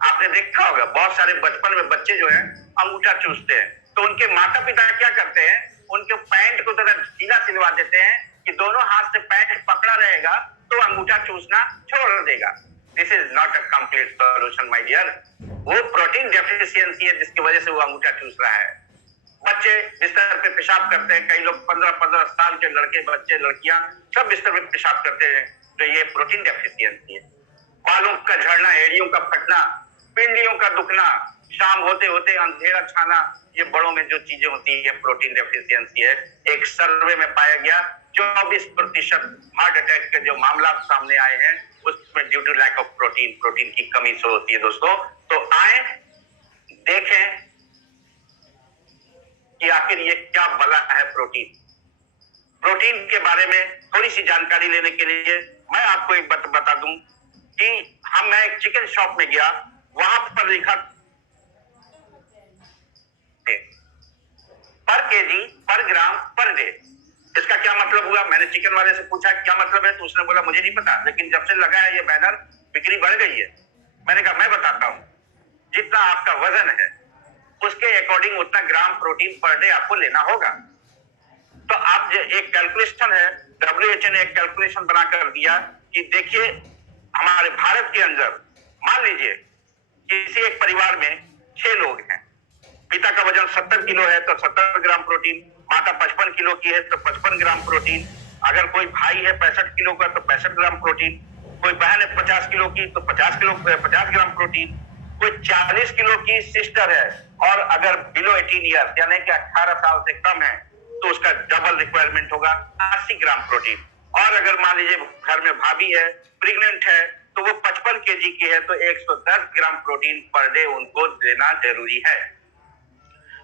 आपने देखा होगा बहुत सारे बचपन में बच्चे जो है अंगूठा चूसते हैं, तो उनके माता पिता क्या करते हैं, उनके पैंट को तरह ढीला सिलवा देते हैं कि दोनों हाथ से पैंट पकड़ा रहेगा तो अंगूठा चूसना छोड़ देगा। This is not a complete solution my dear. वो प्रोटीन डेफिशिएंसी है जिसकी वजह से वो अंगूठा चूस रहा है। बच्चे बिस्तर पे पेशाब करते हैं, कई लोग 15-15 साल के लड़के, बच्चे, लड़कियां सब बिस्तर पे पेशाब करते हैं, तो ये प्रोटीन डेफिशिएंसी है। बालों का झड़ना, एड़ियों का फटना, पिंडियों का दुखना, शाम होते होते अंधेरा छाना, ये बड़ों में जो चीजें होती है प्रोटीन डेफिशिएंसी है। एक सर्वे में पाया गया 24% हार्ट अटैक के जो मामला सामने आए हैं उसमें due to lack of protein, protein की कमी से होती है। दोस्तों, तो आए देखें कि आखिर ये क्या बला है प्रोटीन। प्रोटीन के बारे में थोड़ी सी जानकारी लेने के लिए मैं आपको एक बात बता दूं कि मैं एक चिकन शॉप में गया, वहां पर लिखा पर केजी, पर ग्राम, पर डे। इसका क्या मतलब हुआ? मैंने चिकन वाले से पूछा क्या मतलब है, तो उसने बोला मुझे नहीं पता, लेकिन जब से लगा है ये बैनर बिक्री बढ़ गई है। मैंने कहा मैं बताता हूं, जितना आपका वजन है उसके अकॉर्डिंग उतना ग्राम प्रोटीन पर डे आपको लेना होगा। तो आप एक कैलकुलेशन है, WHO ने एक कैलकुलेशन बनाकर दिया कि देखिए हमारे भारत के अंदर मान लीजिए किसी एक परिवार में 6 लोग हैं, पिता का वजन 70 किलो है तो 70 ग्राम प्रोटीन, माता 55 किलो की है तो 55 ग्राम प्रोटीन, अगर कोई भाई है 65 किलो का तो 65 ग्राम प्रोटीन, कोई बहन है 50 किलो की तो 50 ग्राम प्रोटीन, कोई 40 किलो की सिस्टर है और अगर बिलो 18 ईयर यानी कि 18 साल से कम है तो उसका डबल रिक्वायरमेंट होगा 80 ग्राम प्रोटीन। और अगर मान लीजिए घर में भाभी है, प्रेग्नेंट है, तो वो 55 केजी की है तो 110 ग्राम प्रोटीन पर डे उनको देना जरूरी है।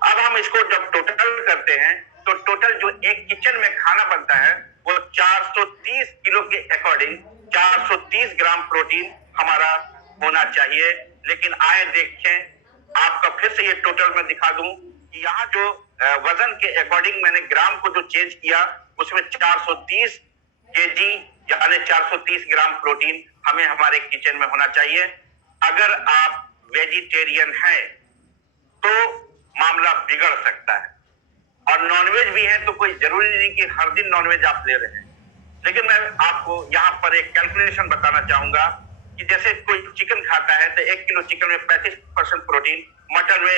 अब हम इसको जब टोटल करते हैं तो टोटल जो एक किचन में खाना बनता है वो 430 किलो के अकॉर्डिंग 430 ग्राम प्रोटीन हमारा होना चाहिए। लेकिन आए देखें, आपका फिर से ये टोटल में दिखा दूं कि यहाँ जो वजन के अकॉर्डिंग मैंने ग्राम को जो चेंज किया उसमें 430 केजी यानी 430 ग्राम प्रोटीन हमें हमारे किचन में होना चाहिए। अगर आप वेजिटेरियन हैं तो मामला बिगड़ सकता है, और नॉनवेज भी है तो कोई जरूरी नहीं कि हर दिन नॉनवेज आप ले रहे हैं। लेकिन मैं आपको यहाँ पर एक कैलकुलेशन बताना चाहूंगा कि जैसे कोई चिकन खाता है तो 1 किलो चिकन में 35% प्रोटीन मटन में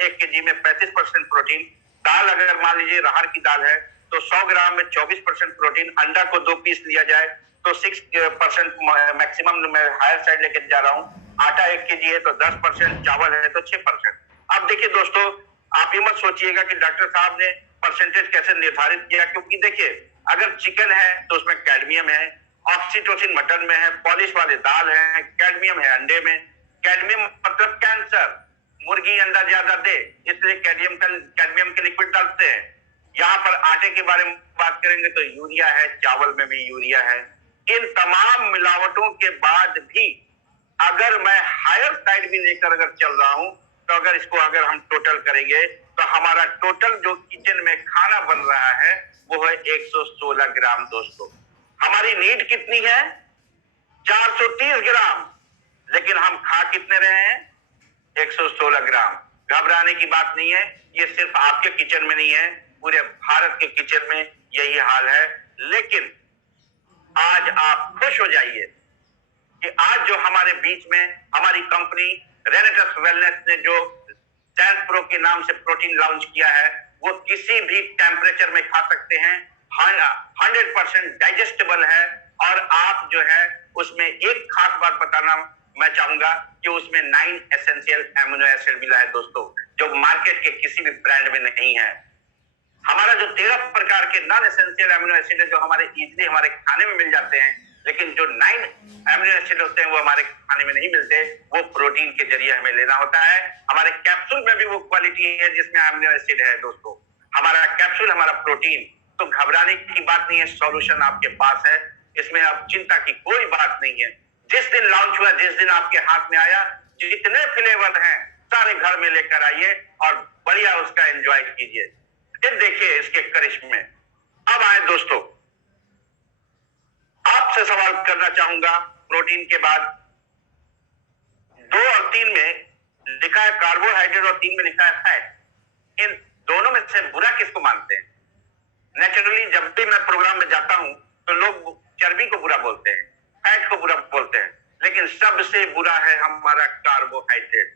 1 kg में 35% प्रोटीन, दाल अगर मान लीजिए अरहर की दाल है तो 100 ग्राम में 24% प्रोटीन, अंडा को 2 पीस लिया जाए तो 6% मैक्सिमम मैं हायर साइड लेके जा रहा हूँ। आटा 1 kg है तो 10%, चावल है तो 6%। अब देखिए दोस्तों, आप ये मत सोचिएगा कि डॉक्टर साहब ने परसेंटेज कैसे निर्धारित किया, क्योंकि देखिए अगर चिकन है तो उसमें कैडमियम है, ऑक्सीटोसिन मटन में है, पॉलिश वाले दाल है, कैडमियम है अंडे में। कैडमियम मतलब कैंसर, मुर्गी अंडा ज्यादा दे इसलिए कैडमियम के लिक्विड डालते हैं। यहाँ पर आटे के बारे में बात करेंगे तो यूरिया है, चावल में भी यूरिया है। इन तमाम मिलावटों के बाद भी अगर मैं हायर साइड भी लेकर अगर चल रहा हूं तो अगर इसको अगर हम टोटल करेंगे तो हमारा टोटल जो किचन में खाना बन रहा है वो है 116 ग्राम। दोस्तों हमारी नीड कितनी है? 430 ग्राम, लेकिन हम खा कितने रहे हैं? 116 ग्राम। घबराने की बात नहीं है, ये सिर्फ आपके किचन में नहीं है, पूरे भारत के किचन में यही हाल है। लेकिन आज आप खुश हो जाइए कि आज जो हमारे बीच में हमारी कंपनी रेनेटस वेलनेस ने जो सैंस प्रो के नाम से प्रोटीन लॉन्च किया है, वो किसी भी टेम्परेचर में खा सकते हैं, 100% डाइजेस्टेबल है। और आप जो है उसमें एक खास बात बताना मैं चाहूंगा कि उसमें 9 एसेंशियल एमिनो एसिड मिला है दोस्तों, जो मार्केट के किसी भी ब्रांड में नहीं है। हमारा जो 13 प्रकार के नॉन एसेंशियल एमिनो एसिड है जो हमारे इजीली हमारे खाने में मिल जाते हैं, लेकिन जो 9 एमिनो एसिड होते हैं वो हमारे खाने में नहीं मिलते, वो प्रोटीन के जरिए हमें लेना होता है। हमारे कैप्सूल में भी वो क्वालिटी है जिसमें एमिनो एसिड है दोस्तों। हमारा कैप्सूल हमारा प्रोटीन, तो घबराने की बात नहीं है, सॉल्यूशन आपके पास है, इसमें अब चिंता की कोई बात नहीं है। जिस दिन लॉन्च हुआ, जिस दिन आपके हाथ में आया, जितने फ्लेवर हैं सारे घर में लेकर आइए और बढ़िया उसका एंजॉय कीजिए। फिर देखिए इसके करिश्मे। अब आए दोस्तों, आपसे सवाल करना चाहूंगा प्रोटीन के बाद। 2 और 3 में लिखा है कार्बोहाइड्रेट और 3 में लिखा है फैट। इन दोनों में से बुरा किसको मानते हैं? नेचुरली जब भी मैं प्रोग्राम में जाता हूं तो लोग चर्बी को बुरा बोलते हैं, फैट को बुरा बोलते हैं, लेकिन सबसे बुरा है हमारा कार्बोहाइड्रेट।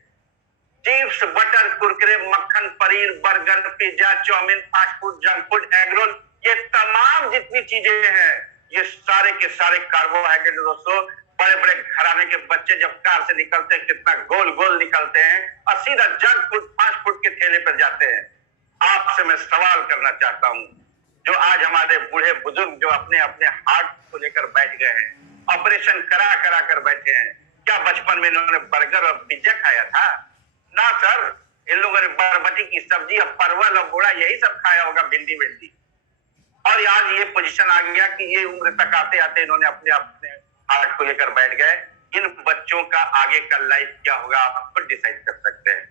चिप्स, बटर, कुरकुरे, मक्खन, paneer, burger, pizza, chowmein, fast food, junk food, egg roll, ये तमाम जितनी चीजें हैं ये सारे के सारे कार्बोहाइड्रेट दोस्तों। बड़े बड़े घराने के बच्चे जब कार से निकलते हैं कितना गोल गोल निकलते हैं और सीधा जंक फूड फास्ट फूड के ठेले पर जाते हैं। आपसे मैं सवाल करना चाहता हूं, जो आज हमारे बूढ़े बुजुर्ग जो अपने अपने हार्ट को लेकर बैठ गए हैं, ऑपरेशन करा करा कर बैठे हैं, क्या बचपन में इन्होंने बर्गर और पिज्जा खाया था? ना सर, इन लोगों ने बरबटी की सब्जी और परवल और बोड़ा यही सब खाया होगा, भिंडी भिंडी। और आज ये पोजीशन आ गया कि ये उम्र तक आते आते इन्होंने अपने अपने हार्ट को लेकर बैठ गए। इन बच्चों का आगे का लाइफ क्या होगा आप खुद डिसाइड कर सकते हैं।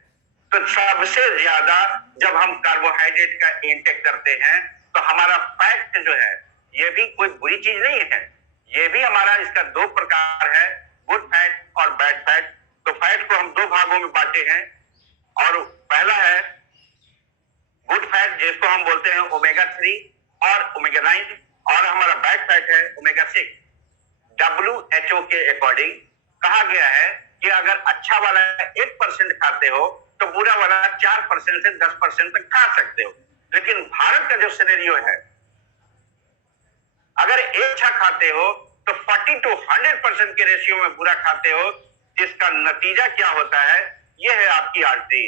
तो सबसे ज्यादा जब हम कार्बोहाइड्रेट का इंटेक करते हैं तो हमारा फैट जो है ये भी कोई बुरी चीज नहीं है, ये भी हमारा इसका 2 प्रकार है, गुड फैट और बैड फैट। तो फैट को हम 2 भागों में बांटे हैं, और पहला है गुड फैट जिसको हम बोलते हैं ओमेगा 3 और ओमेगा 9, और हमारा बैड फैट है ओमेगा 6। WHO के अकॉर्डिंग कहा गया है कि अगर अच्छा वाला 1% खाते हो तो बुरा वाला 4% से 10% तक खा सकते हो। लेकिन भारत का जो सिनेरियो है, अगर एक अच्छा खाते हो तो 40 to 100% के रेशियो में बुरा खाते हो, जिसका नतीजा क्या होता है? यह है आपकी आर्टरी।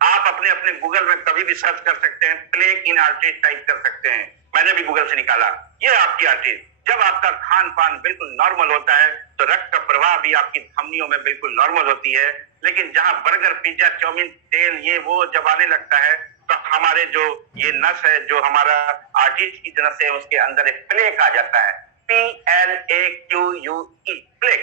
आप अपने अपने गूगल में कभी भी सर्च कर सकते हैं, प्लेक इन आर्टरी टाइप कर सकते हैं, मैंने भी गूगल से निकाला, यह आपकी आर्टरी। जब आपका खान पान बिल्कुल नॉर्मल होता है तो रक्त का प्रवाह भी आपकी धमनियों में बिल्कुल नॉर्मल होती है। लेकिन जहां बर्गर, पिज्जा, चाउमीन, तेल ये वो जब आने लगता है तो हमारे जो ये नस है, जो हमारा आर्टरीज की नस है, उसके अंदर एक प्लेक आ जाता है, PLAQUE, प्लेक।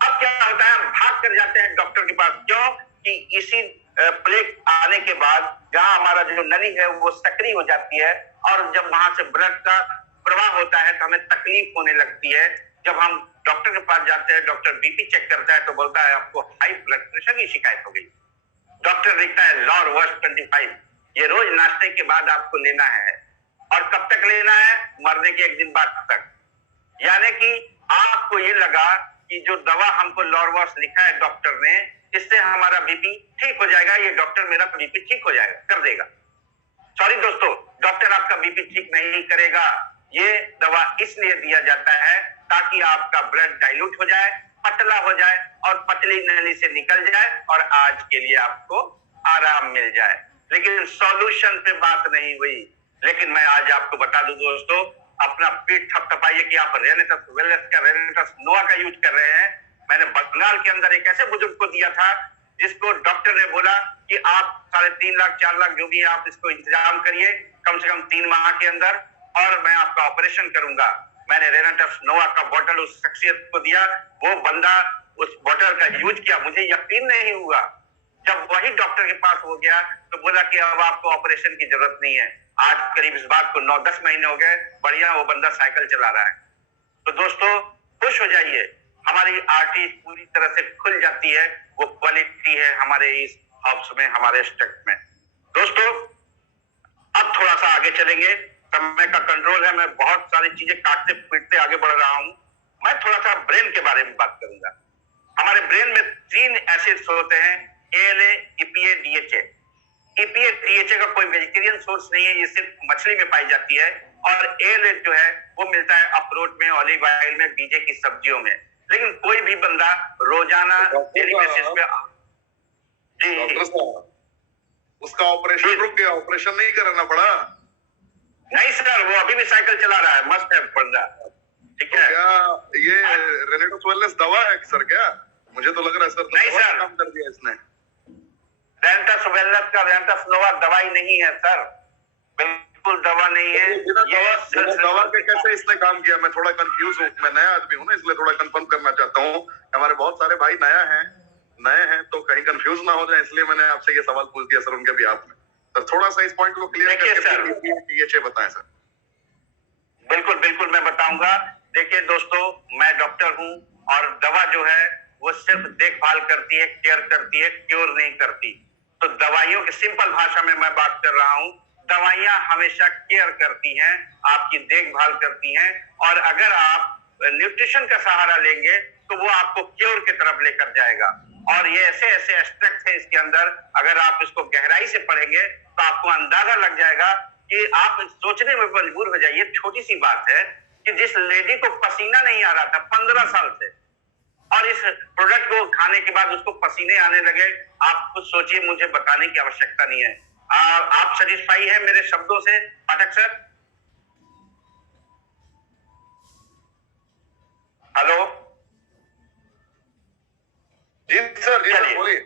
अब क्या होता है, हम भाग कर जाते हैं डॉक्टर के पास, क्यों? कि इसी प्लेक आने के बाद जहां हमारा जो नली है वो सक्रिय हो जाती है, और जब वहां से ब्लड का प्रवाह होता है तो हमें तकलीफ होने लगती है। जब हम डॉक्टर के पास जाते हैं, डॉक्टर बीपी चेक करता है तो बोलता है आपको हाई ब्लड प्रेशर की शिकायत हो गई। डॉक्टर लिखता है लॉर वर्स 25, ये रोज नाश्ते के बाद आपको लेना है, और कब तक लेना है? मरने के 1 दिन बाद तक। यानी कि आपको ये लगा कि जो दवा हमको लॉरवास लिखा है डॉक्टर ने, इससे हमारा बीपी ठीक हो जाएगा, ये डॉक्टर मेरा बीपी ठीक हो जाएगा, कर देगा। सॉरी दोस्तों, डॉक्टर आपका बीपी ठीक नहीं करेगा। ये दवा इसलिए दिया जाता है ताकि आपका ब्लड डाइल्यूट हो जाए, पतला हो जाए और पतली नली से निकल जाए और आज के लिए आपको आराम मिल जाए। लेकिन सॉल्यूशन पे बात नहीं हुई। लेकिन मैं आज आपको बता दूं दोस्तों, अपना पेट थपथपाइए कि आप रेनेटस वेलनेस का रेनेटस नोवा का यूज कर रहे हैं। मैंने बंगाल के अंदर एक ऐसे बुजुर्ग को दिया था जिसको डॉक्टर ने बोला कि आप 3.5 लाख 4 लाख जो भी आप इसको इंतजाम करिए कम से कम 3 माह के अंदर और मैं आपका ऑपरेशन करूंगा। मैंने रेनेटस नोवा का बोतल उस शख्सियत को दिया, वो बंदा उस बोतल का यूज किया, मुझे यकीन नहीं हुआ। जब वही डॉक्टर के पास हो गया तो बोला कि अब आपको ऑपरेशन की जरूरत नहीं है। आज करीब इस बात को 9-10 महीने हो गए, बढ़िया वो बंदा साइकिल चला रहा है। तो दोस्तों खुश हो जाइए, हमारी आर्टरी पूरी तरह से खुल जाती है, वो क्वालिटी है हमारे इस हब्स में, हमारे स्टक में। दोस्तों अब थोड़ा सा आगे चलेंगे, समय का कंट्रोल है, मैं बहुत सारी चीजें काटते पीटते आगे बढ़ रहा हूं। मैं थोड़ा सा ब्रेन के बारे में बात करूंगा। हमारे ब्रेन में 3 एसिड्स होते हैं, ALA, EPA, DHA। EPA, DHA का कोई वेजिटेरियन सोर्स नहीं है, ये सिर्फ मछली में पाई जाती है। और ALA जो है वो मिलता है अखरोट में, ऑलिव ऑयल में, बीजे की सब्जियों में। लेकिन कोई भी बंदा रोजाना डेली बेसिस पे डॉक्टर साहब, उसका ऑपरेशन रुक गया, ऑपरेशन नहीं कराना पड़ा? नहीं सर, वो अभी भी साइकिल चला रहा है, मस्त है बंदा। ठीक है, क्या ये रेनेटस वेलनेस दवा है सर? क्या मुझे तो लग रहा है सर नहीं सर, काम कर दिया इसने। रेनेटस वेलनेस का रेनेटस नोवा दवाई नहीं है सर, बिल्कुल दवा नहीं है। बिना दवा के कैसे इसने काम किया? मैं थोड़ा कंफ्यूज हूँ, मैं नया आदमी हूँ ना, इसलिए थोड़ा कंफर्म करना चाहता हूँ। हमारे बहुत सारे भाई नए हैं तो कहीं कंफ्यूज ना हो जाए, इसलिए मैंने आपसे ये सवाल पूछ दिया सर उनके बिहाफ में। सर थोड़ा सा इस पॉइंट को क्लियर करके DHA बताएं सर। बिल्कुल बिल्कुल मैं बताऊंगा। देखिए दोस्तों, मैं डॉक्टर हूं और दवा जो है वो सिर्फ देखभाल करती है, केयर करती है, क्योर नहीं करती। तो दवाइयों की सिंपल भाषा में मैं बात कर रहा हूं, दवाइयां हमेशा केयर करती हैं, आपकी देखभाल करती हैं। और अगर आप न्यूट्रिशन का सहारा लेंगे तो वो आपको क्योर की तरफ लेकर जाएगा। और ये ऐसे ऐसे एस्पेक्ट है इसके अंदर, अगर आप इसको गहराई से पढ़ेंगे तो आपको अंदाजा लग जाएगा कि आप सोचने में मजबूर हो जाइए। छोटी सी बात है कि जिस लेडी को पसीना नहीं आ रहा था 15 साल से, और इस प्रोडक्ट को खाने के बाद उसको पसीने आने लगे, आप खुद सोचिए, मुझे बताने की आवश्यकता नहीं है। आप सेटिस्फाई है मेरे शब्दों से पाठक सर? हेलो जी सर बोलिए।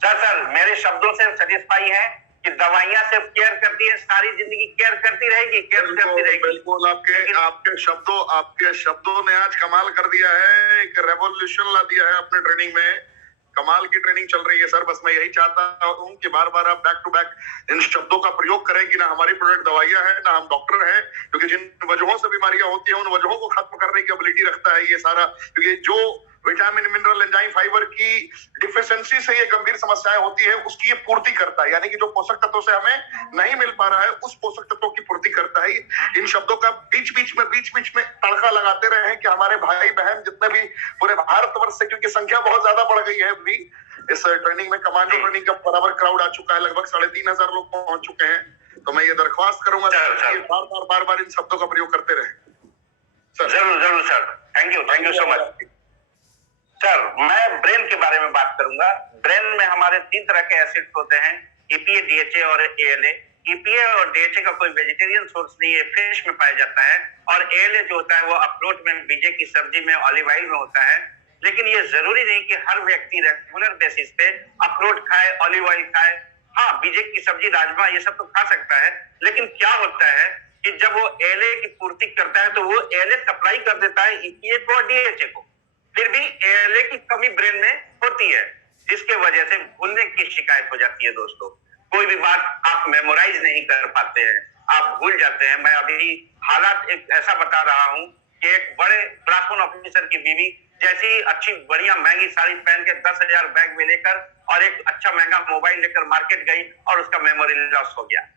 सर मेरे शब्दों से सेटिस्फाई है कि दवाइयां सिर्फ केयर करती है, सारी जिंदगी केयर करती रहेगी, केयर करती रहेगी। बिल्कुल आपके शब्दों ने आज कमाल कर दिया है, एक रेवोल्यूशन ला दिया है अपने ट्रेनिंग में। कमाल की ट्रेनिंग चल रही है सर। बस मैं यही चाहता हूँ कि बार बार आप बैक टू बैक इन शब्दों का प्रयोग करें कि ना हमारी प्रोडक्ट दवाइयां हैं, ना हम डॉक्टर हैं, क्योंकि जिन वजहों से बीमारियां होती हैं उन वजहों को खत्म करने की एबिलिटी रखता है ये सारा। क्योंकि जो विटामिन, मिनरल, एंजाइम, फाइबर की डिफिशियंसी से ये गंभीर समस्याएं होती है उसकी ये पूर्ति करता है। यानी कि जो पोषक तत्वों से हमें नहीं मिल पा रहा है उस पोषक तत्वों की पूर्ति करता है। इन शब्दों का बीच बीच में तड़का लगाते रहे हैं कि हमारे भाई बहन जितने भी पूरे भारतवर्ष से, क्योंकि संख्या बहुत ज्यादा बढ़ गई है अभी इस ट्रेनिंग में, कमांडो ट्रेनिंग का बराबर क्राउड आ चुका है, लगभग 3,500 लोग पहुंच चुके हैं। तो मैं ये दरख्वास्त करूंगा कि बार बार इन शब्दों का प्रयोग करते रहे। जरूर sir, thank you so much sir. मैं ब्रेन के बारे में बात करूंगा। ब्रेन में हमारे 3 तरह के एसिड्स होते हैं, EPA, DHA और ALA। EPA और DHA का कोई वेजिटेरियन सोर्स नहीं है, फिश में पाया जाता है। और ALA जो होता है वो अखरोट में, बीजे की सब्जी में, ऑलिव ऑयल में होता है। लेकिन ये जरूरी नहीं कि हर व्यक्ति रेगुलर बेसिस पे अखरोट खाए, ऑलिव ऑयल खाए। हाँ, बीजे की सब्जी, राजमा, ये सब तो खा सकता है। लेकिन क्या होता है कि जब वो ALA की पूर्ति करता है तो वो ALA सप्लाई कर देता है EPA को और DHA को। फिर भी ALA की कमी ब्रेन में होती है, जिसके वजह से भूलने की शिकायत हो जाती है। दोस्तों, कोई भी बात आप मेमोराइज नहीं कर पाते हैं, आप भूल जाते हैं। मैं अभी हालात एक ऐसा बता रहा हूं कि एक बड़े क्लास 1 ऑफिसर की बीवी जैसी अच्छी बढ़िया महंगी साड़ी पहन के 10,000 बैग में लेकर और एक अच्छा महंगा मोबाइल लेकर मार्केट गई और उसका मेमोरी लॉस हो गया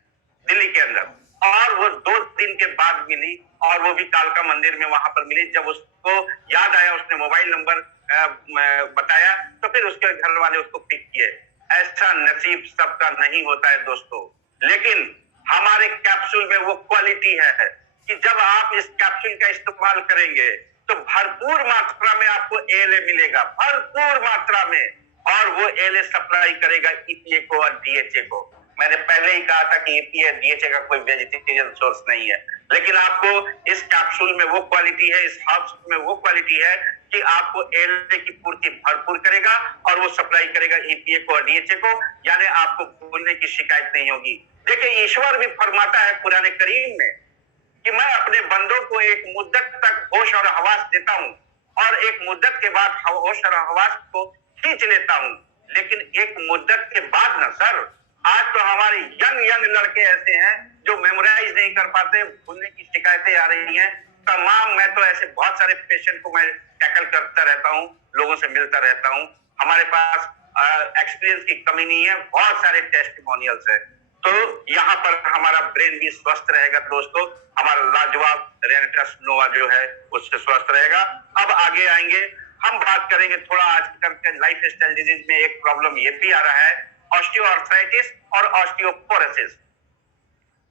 दिल्ली के अंदर। और वो 2 दिन के बाद मिली, और वो भी कालका मंदिर में वहां पर मिली। जब उसको याद आया, उसने मोबाइल नंबर बताया तो फिर उसके घर वाले उसको पिक किए। ऐसा नसीब सबका नहीं होता है दोस्तों, लेकिन हमारे कैप्सूल में वो क्वालिटी है कि जब आप इस कैप्सूल का इस्तेमाल करेंगे तो भरपूर मात्रा में आपको एएलए मिलेगा, भरपूर मात्रा में, और वो एएलए सप्लाई करेगा ईपीए को और डीएचए को। मैंने पहले ही कहा था कि ईपीए डीएचए का कोई वेजिटेरियन सोर्स नहीं है, लेकिन आपको इस कैप्सूल में वो क्वालिटी है, इस हर्ब्स में वो क्वालिटी है कि आपको एएलए की पूर्ति भरपूर करेगा और वो सप्लाई करेगा ईपीए को और डीएचए को, यानी आपको भूलने की शिकायत नहीं होगी। देखिए, ईश्वर भी फरमाता है कुरान करीम में कि मैं अपने बंदों को एक मुद्दत तक होश और हवास देता हूं और एक मुद्दत के बाद होश और हवास को खींच लेता हूं, लेकिन एक मुद्दत के बाद ना सर, आज तो हमारे यंग लड़के ऐसे हैं जो मेमोराइज नहीं कर पाते, भूलने की शिकायतें आ रही हैं तमाम। मैं तो ऐसे बहुत सारे पेशेंट को मैं टैकल करता रहता हूं, लोगों से मिलता रहता हूं। हमारे पास एक्सपीरियंस की कमी नहीं है, बहुत सारे टेस्टिमोनियल्स है। तो यहाँ पर हमारा ब्रेन भी स्वस्थ रहेगा दोस्तों, हमारा लाजवाब रेनेटस नोवा जो है उससे स्वस्थ रहेगा। अब आगे आएंगे, हम बात करेंगे थोड़ा आजकल के लाइफ स्टाइल डिजीज में एक प्रॉब्लम ये भी आ रहा है, ऑस्टियोआर्थराइटिस और ऑस्टियोपोरोसिस।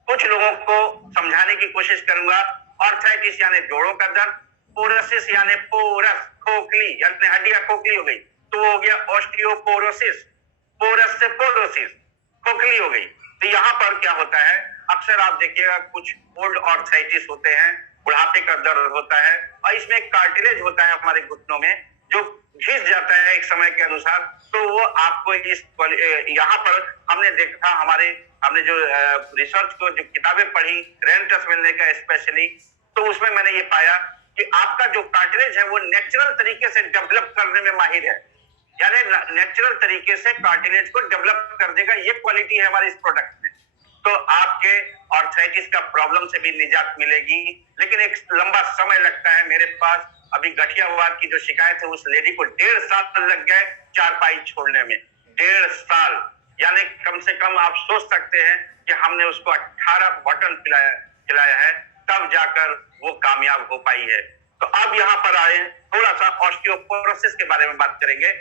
कुछ लोगों को समझाने की कोशिश करूंगा। ऑर्थराइटिस यानी जोड़ों का दर्द, पोरोसिस यानी पोरस खोखली यानी हड्डियां खोखली हो गई, तो वो हो गया ऑस्टियोपोरोसिस। पोरस से पोरोसिस, खोखली हो गई। तो यहाँ पर क्या होता है, अक्सर आप देखिएगा कुछ ओल्ड ऑर्थराइटिस होते हैं, बुढ़ापे का दर्द होता है, और इसमें एक कार्टिलेज होता है हमारे घुटनों में जो घिस जाता है एक समय के अनुसार। तो वो आपको इस यहाँ पर हमने देखा, हमने जो रिसर्च को जो किताबें पढ़ी रेनेटस मिलने का स्पेशली, तो उसमें मैंने ये पाया कि आपका जो कार्टिलेज है वो नेचुरल तरीके से डेवलप करने में माहिर है, यानी नेचुरल तरीके से कार्टिलेज को डेवलप कर देगा, ये क्वालिटी है हमारे इस प्रोडक्ट में। तो आपके ऑर्थराइटिस का प्रॉब्लम से भी निजात मिलेगी, लेकिन एक लंबा समय लगता है। मेरे पास अभी गठियावाद की जो शिकायत है, उस लेडी को 1.5 साल लग गए चारपाई छोड़ने में, 1.5 साल। यानी कम से कम आप सोच सकते हैं कि हमने उसको 18 बॉटल खिलाया है, तब जाकर वो कामयाब हो पाई है। तो अब यहाँ पर आए, थोड़ा सा ऑस्टियोपोरोसिस के बारे में बात करेंगे।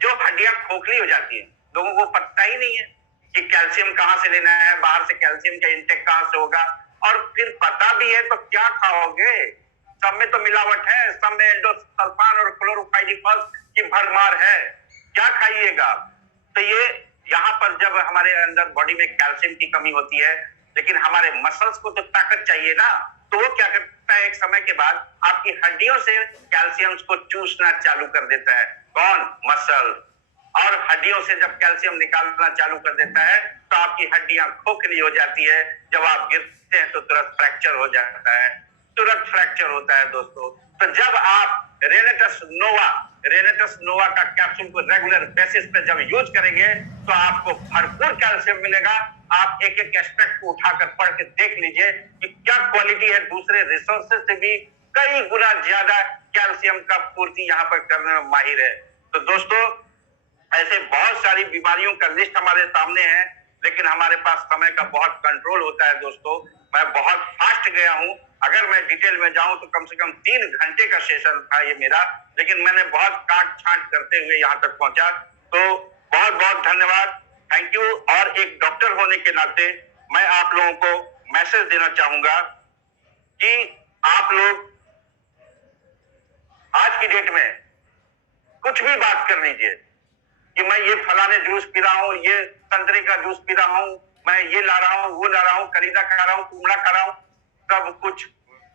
जो हड्डियां खोखली हो जाती है, लोगों को पता ही नहीं है कि कैल्शियम कहां से लेना है, बाहर से कैल्शियम का इंटेक कहां से होगा, और फिर पता भी है तो क्या खाओगे, सब में तो मिलावट है, सब में एंडोसल्फान और क्लोरोफाइरिफॉस की भरमार है, क्या खाइएगा। तो ये यहाँ पर जब हमारे अंदर बॉडी में कैल्शियम की कमी होती है, लेकिन हमारे मसल्स को तो ताकत चाहिए ना, तो वो क्या करता है, एक समय के बाद आपकी हड्डियों से कैल्शियम को चूसना चालू कर देता है। कौन? मसल। और हड्डियों से जब कैल्शियम निकालना चालू कर देता है तो आपकी हड्डियां खोखली हो जाती है, जब आप गिरते हैं तो तुरंत फ्रैक्चर हो जाता है, तुरंत फ्रैक्चर होता है दोस्तों। तो जब आप रेनेटस नोवा का कैप्सूल को रेगुलर बेसिस पे जब यूज करेंगे तो आपको भरपूर कैल्शियम मिलेगा। आप एक एक एस्पेक्ट को उठाकर पढ़ के देख लीजिए कि क्या क्वालिटी है, दूसरे रिसोर्सेज से भी कई गुना ज्यादा कैल्शियम का पूर्ति यहाँ पर करने में माहिर है। तो दोस्तों, ऐसे बहुत सारी बीमारियों का लिस्ट हमारे सामने है, लेकिन हमारे पास समय का बहुत कंट्रोल होता है दोस्तों। मैं बहुत फास्ट गया हूं, अगर मैं डिटेल में जाऊं तो कम से कम 3 घंटे का सेशन था ये मेरा, लेकिन मैंने बहुत काट छांट करते हुए यहाँ तक पहुंचा। तो बहुत बहुत धन्यवाद, थैंक यू। और एक डॉक्टर होने के नाते मैं आप लोगों को मैसेज देना चाहूंगा कि आप लोग आज की डेट में कुछ भी बात कर लीजिए कि मैं ये फलाने जूस पी रहा हूँ, ये संतरे का जूस पी रहा हूँ, मैं ये ला रहा हूँ, वो ला रहा हूँ, करीदा खा रहा हूँ, कुमड़ा खा रहा हूँ, सब कुछ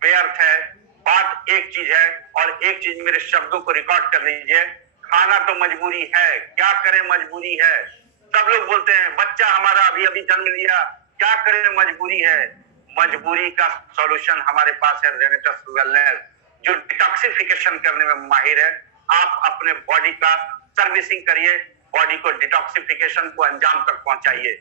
व्यर्थ है। बात एक चीज है, और एक चीज मेरे शब्दों को रिकॉर्ड कर लीजिए, खाना तो मजबूरी है, क्या करें मजबूरी है। सब लोग बोलते हैं बच्चा हमारा अभी अभी जन्म लिया, क्या करें मजबूरी है। मजबूरी का सॉल्यूशन हमारे पास है रेनेटस वेलनेस, जो डिटॉक्सिफिकेशन करने में माहिर है। आप अपने बॉडी का सर्विसिंग करिए, बॉडी को डिटॉक्सिफिकेशन को अंजाम तक पहुंचाइए।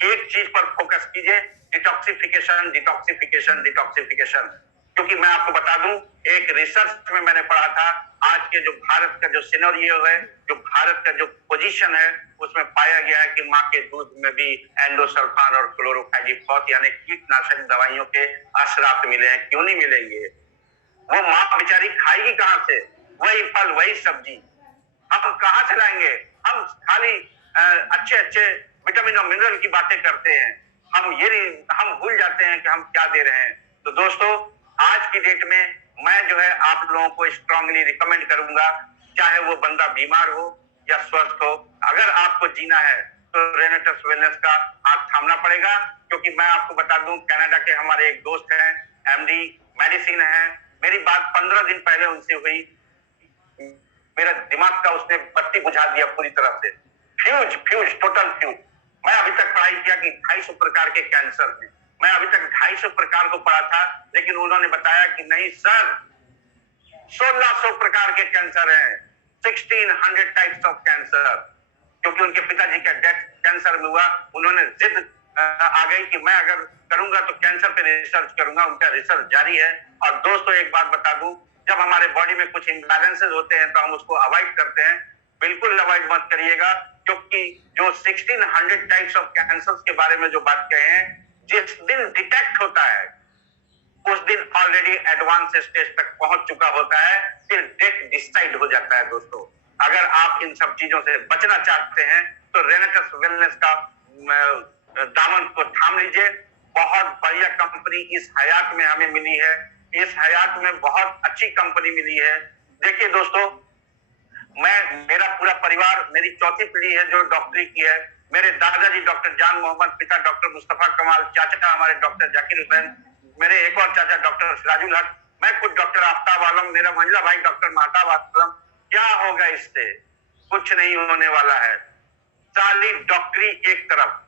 एक चीज पर फोकस कीजिए, डिटॉक्सिफिकेशन डिटॉक्सिफिकेशन डिटॉक्सिफिकेशन। क्योंकि मैं आपको बता दूं, एक रिसर्च में मैंने पढ़ा था, आज के जो भारत का जो सिनेरियो है, जो भारत का जो पोजीशन है, उसमें पाया गया है कि माँ के दूध में भी एंडोसल्फान और क्लोरोफाइरिफॉस यानी कीटनाशक दवाइयों के असरात मिले हैं। क्यों नहीं मिलेंगे? वो माँ बेचारी खाएगी कहां से? वही फल, वही सब्जी। हम कहाँ से लाएंगे? हम खाली अच्छे अच्छे विटामिन और मिनरल की बातें करते हैं, हम भूल जाते हैं कि हम क्या दे रहे हैं। तो दोस्तों, आज की डेट में मैं जो है आप लोगों को स्ट्रांगली रिकमेंड करूंगा, चाहे वो बंदा बीमार हो या स्वस्थ हो, अगर आपको जीना है तो रेनेटस वेलनेस का हाथ थामना पड़ेगा। क्योंकि मैं आपको बता दूं, कनाडा के हमारे एक दोस्त हैं, एमडी मेडिसिन है, मेरी बात 15 दिन पहले उनसे हुई, मेरा दिमाग का उसने बत्ती बुझा दिया पूरी तरह से, फ्यूज टोटल फ्यूज। मैं अभी तक पढ़ाई किया कि 250 प्रकार के कैंसर थे, मैं अभी तक 250 प्रकार को पढ़ा था, लेकिन उन्होंने बताया कि नहीं सर, 1600 प्रकार के कैंसर हैं, 1600 टाइप्स ऑफ कैंसर। क्योंकि उनके पिताजी का डेथ कैंसर में हुआ, उन्होंने जिद आ गई कि मैं अगर करूंगा तो कैंसर पे रिसर्च करूंगा, उनका रिसर्च जारी है। और दोस्तों, एक बात बता दूं, जब हमारे बॉडी में कुछ इम्बैलेंसेस होते हैं तो हम उसको अवॉइड करते हैं। बिल्कुल अवॉइड मत करिएगा, क्योंकि जो 1600 टाइप्स ऑफ कैंसर के बारे में जो बात कहे हैं, जिस दिन डिटेक्ट होता है उस दिन ऑलरेडी एडवांस स्टेज तक पहुंच चुका होता है, फिर डेथ डिसाइड हो जाता है। दोस्तों, अगर आप इन सब चीजों से बचना चाहते हैं तो रेनेटस वेलनेस का दामन को थाम लीजिए। बहुत बढ़िया कंपनी इस हयात में हमें मिली है, इस हयात में बहुत अच्छी कंपनी मिली है। देखिए दोस्तों, मेरा पूरा परिवार, मेरी चौथी पीढ़ी है जो डॉक्टरी की है। मेरे दादाजी डॉक्टर जान मोहम्मद, पिता डॉक्टर मुस्तफा कमाल, चाचा हमारे डॉक्टर जाकिर हुसैन, मेरे एक और चाचा डॉक्टर सिराजुल हक, मैं खुद डॉक्टर आफ्ताब आलम, मेरा मंझला भाई डॉक्टर महताब आलम। क्या होगा इससे? कुछ नहीं होने वाला है। सारी डॉक्टरी एक तरफ,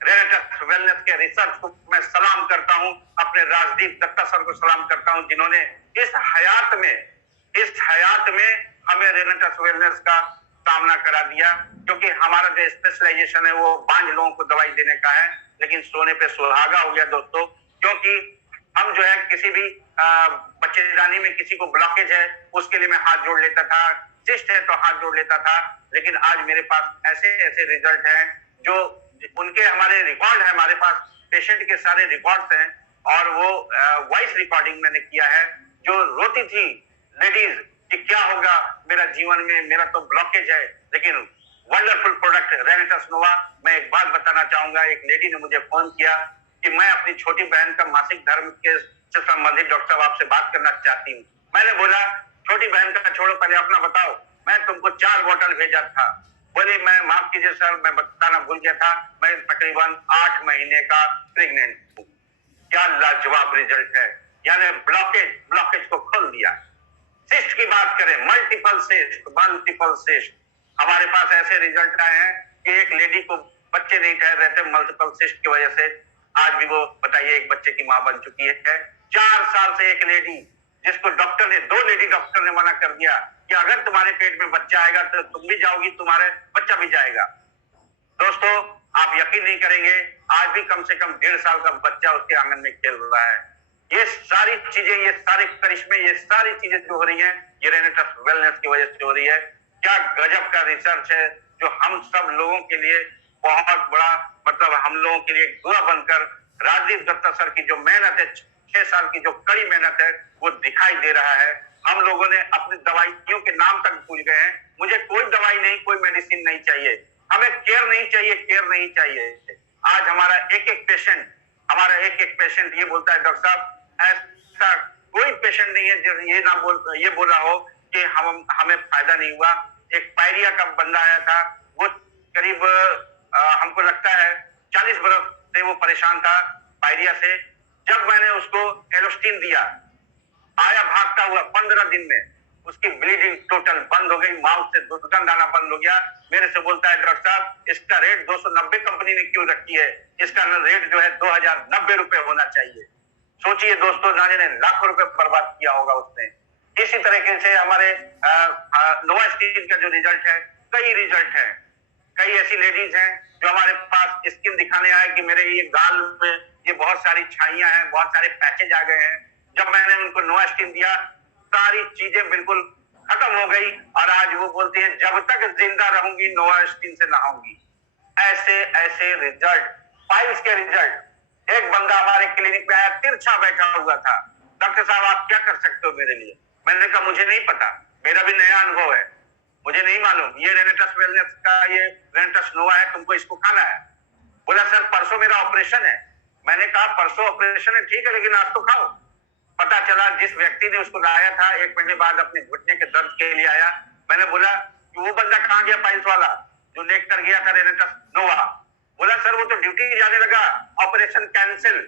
रेनेटस वेलनेस के रिसर्च को मैं सलाम करता हूं, अपने राजदीप दत्ता सर को सलाम करता हूं, जिन्होंने इस हयात में हमें रेनेटस वेलनेस का सामना करा दिया। क्योंकि हमारा जो स्पेशलाइजेशन है वो बांझ लोगों को दवाई देने का है, लेकिन सोने पे सुहागा हो गया दोस्तों। क्योंकि हम जो है किसी भी बच्चेदानी में किसी को ब्लॉकेज है, उसके लिए मैं हाथ जोड़ लेता था, सिस्ट है तो हाथ जोड़ लेता था, लेकिन आज मेरे पास ऐसे ऐसे रिजल्ट हैं जो उनके हमारे रिकॉर्ड है, हमारे पास पेशेंट के सारे रिकॉर्ड्स हैं, और वो वॉइस रिकॉर्डिंग मैंने किया है। जो रोती थी लेडीज कि क्या होगा मेरा जीवन में, मेरा तो ब्लॉकेज है, लेकिन वंडरफुल प्रोडक्ट रेनेटस नोवा। मैं एक बात बताना चाहूंगा, एक लेडी ने मुझे फोन किया कि मैं अपनी छोटी बहन का मासिक धर्म के से संबंधित डॉक्टर साहब आपसे बात करना चाहती हूँ। मैंने बोला छोटी बहन का छोड़ो, पहले अपना बताओ। मैं तुमको 4 बोतल भेजा था। बोले मैं माफ कीजिए सर, मैं बताना भूल गया था, मैं तकरीबन 8 महीने का प्रेग्नेंट हूँ। क्या लाजवाब रिजल्ट है, यानी ब्लॉकेज को खोल दिया। सिस्ट की बात करें, मल्टीपल सिस्ट, हमारे पास ऐसे रिजल्ट आए हैं कि एक लेडी को बच्चे नहीं ठहर रहे थे मल्टीपल सिस्ट की वजह से, आज भी वो बताइए एक बच्चे की मां बन चुकी है। 4 साल से एक लेडी, जिसको डॉक्टर ने, 2 लेडी डॉक्टर ने मना कर दिया कि अगर तुम्हारे पेट में बच्चा आएगा तो तुम भी जाओगी, तुम्हारे बच्चा भी जाएगा। दोस्तों, आप यकीन नहीं करेंगे, आज भी कम से कम 1.5 साल का बच्चा उसके आंगन में खेल रहा है। ये सारी चीजें, ये सारे करिश्मे, ये सारी चीजें जो हो रही हैं, ये रेनेटस वेलनेस की वजह से हो रही है। क्या गजब का रिसर्च है, जो हम सब लोगों के लिए बहुत बड़ा, मतलब हम लोगों के लिए दुआ बनकर राजदीप दत्ता सर की जो मेहनत है, 6 साल की जो कड़ी मेहनत है, वो दिखाई दे रहा है। हम लोगों ने अपनी दवाइयों के नाम तक भूल गए हैं। मुझे कोई दवाई नहीं, कोई मेडिसिन नहीं चाहिए, हमें केयर नहीं चाहिए। आज हमारा एक एक पेशेंट ये बोलता है, डॉक्टर साहब ऐसा कोई पेशेंट नहीं है जो ये बोल रहा हो कि हमें फायदा नहीं हुआ। एक पायरिया का बंदा आया था, वो करीब हमको लगता है 40 बरस से वो परेशान था पायरिया से। जब मैंने उसको एलोस्टिन दिया, आया भागता हुआ, 15 दिन में उसकी ब्लीडिंग टोटल बंद हो गई, माउथ से दुर्गंध आना बंद हो गया। मेरे से बोलता है, डॉक्टर साहब इसका रेट 290 कंपनी ने क्यों रखी है, इसका रेट जो है 2090 रुपए होना चाहिए। सोचिए दोस्तों, ना जाने लाखों रुपए बर्बाद किया होगा उसने। इसी तरीके से हमारे नोवास्टिन का जो रिजल्ट है, कई रिजल्ट है, कई ऐसी लेडीज हैं जो हमारे पास स्किन दिखाने आए कि मेरे ये गाल में ये बहुत सारी छाइयां हैं, बहुत सारे पैचेज आ गए हैं। जब मैंने उनको नोवास्टिन दिया, सारी चीजें बिल्कुल खत्म हो गई, और आज वो बोलती है जब तक जिंदा रहूंगी नोवास्टिन से नहाऊंगी। ऐसे ऐसे रिजल्ट, फाइल्स के रिजल्ट। एक बंदा हमारे क्लिनिक में आया, तिरछा बैठा हुआ था, डॉक्टर साहब आप क्या कर सकते हो मेरे लिए? मैंने कहा मुझे नहीं पता, मेरा भी नया अनुभव है, मुझे नहीं मालूम ये रेनेटस वेलनेस का ये रेनेटस नोवा है, तुमको इसको खाना है। बोला सर परसों मेरा ऑपरेशन है। मैंने कहा परसों ऑपरेशन है ठीक है, लेकिन आज तो खाओ। पता चला जिस व्यक्ति ने उसको लाया था 1 महीने बाद अपने घुटने के दर्द के लिए आया। मैंने बोला कि वो बंदा कहाँ गया पाइल्स वाला जो लेकर गया था रेनेटस नोवा? बोला सर वो तो ड्यूटी जाने लगा, ऑपरेशन कैंसिल।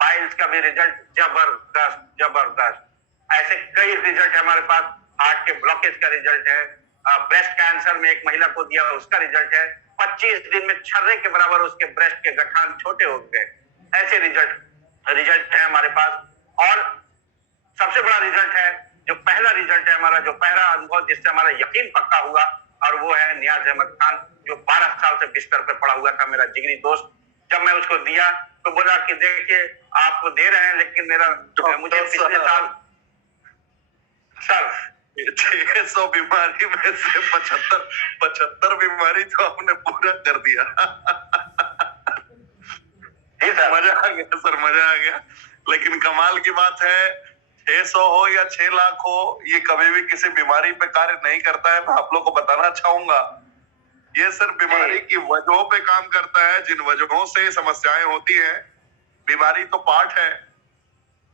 पाइल्स का भी रिजल्ट जबरदस्त जबरदस्त। ऐसे कई रिजल्ट है हमारे पास। हार्ट के ब्लॉकेज का रिजल्ट है, ब्रेस्ट कैंसर में एक महिला को दिया उसका रिजल्ट है। 25 दिन में छर्रे के बराबर उसके ब्रेस्ट के गठान छोटे हो गए। ऐसे रिजल्ट है हमारे पास। और सबसे बड़ा रिजल्ट है, जो पहला रिजल्ट है हमारा, जो पहला अनुभव जिससे हमारा यकीन पक्का हुआ, और वो है नियाज अहमद खान, जो 12 साल से बिस्तर पर पड़ा हुआ था, मेरा जिगरी दोस्त। जब मैं उसको दिया तो बोला कि देखिए आप दे रहे हैं, लेकिन मेरा मुझे पिछले साल सर 600 बीमारी में से 75 बीमारी तो आपने पूरा कर दिया। मजा आ गया सर, मजा आ गया। लेकिन कमाल की बात है, 600 हो या 6 लाख हो, ये कभी भी किसी बीमारी पे कार्य नहीं करता है। मैं आप लोग को बताना चाहूंगा, ये सिर्फ बीमारी की वजहों पे काम करता है, जिन वजहों से समस्याएं होती हैं। बीमारी तो पार्ट है।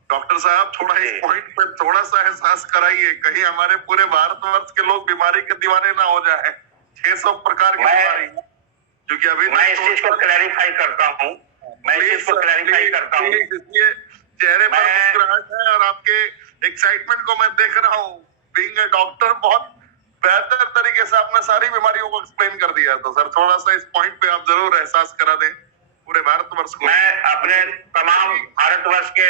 डॉक्टर साहब थोड़ा इस पॉइंट पे थोड़ा सा एहसास कराइए, कहीं हमारे पूरे भारतवर्ष के लोग बीमारी के दीवाने ना हो जाए। 600 प्रकार की बीमारी, क्योंकि अभी मैं इस चीज को क्लैरिफाई करता हूँ, इसलिए चेहरे पर मुस्कुराहट है और आपके एक्साइटमेंट को मैं देख रहा हूँ। बीइंग ए डॉक्टर बहुत बेहतर तरीके से आपने सारी बीमारियों को एक्सप्लेन कर दिया। तो सर थोड़ा सा इस पॉइंट पे आप जरूर एहसास करा दें पूरे भारतवर्ष को। मैं अपने तमाम भारतवर्ष के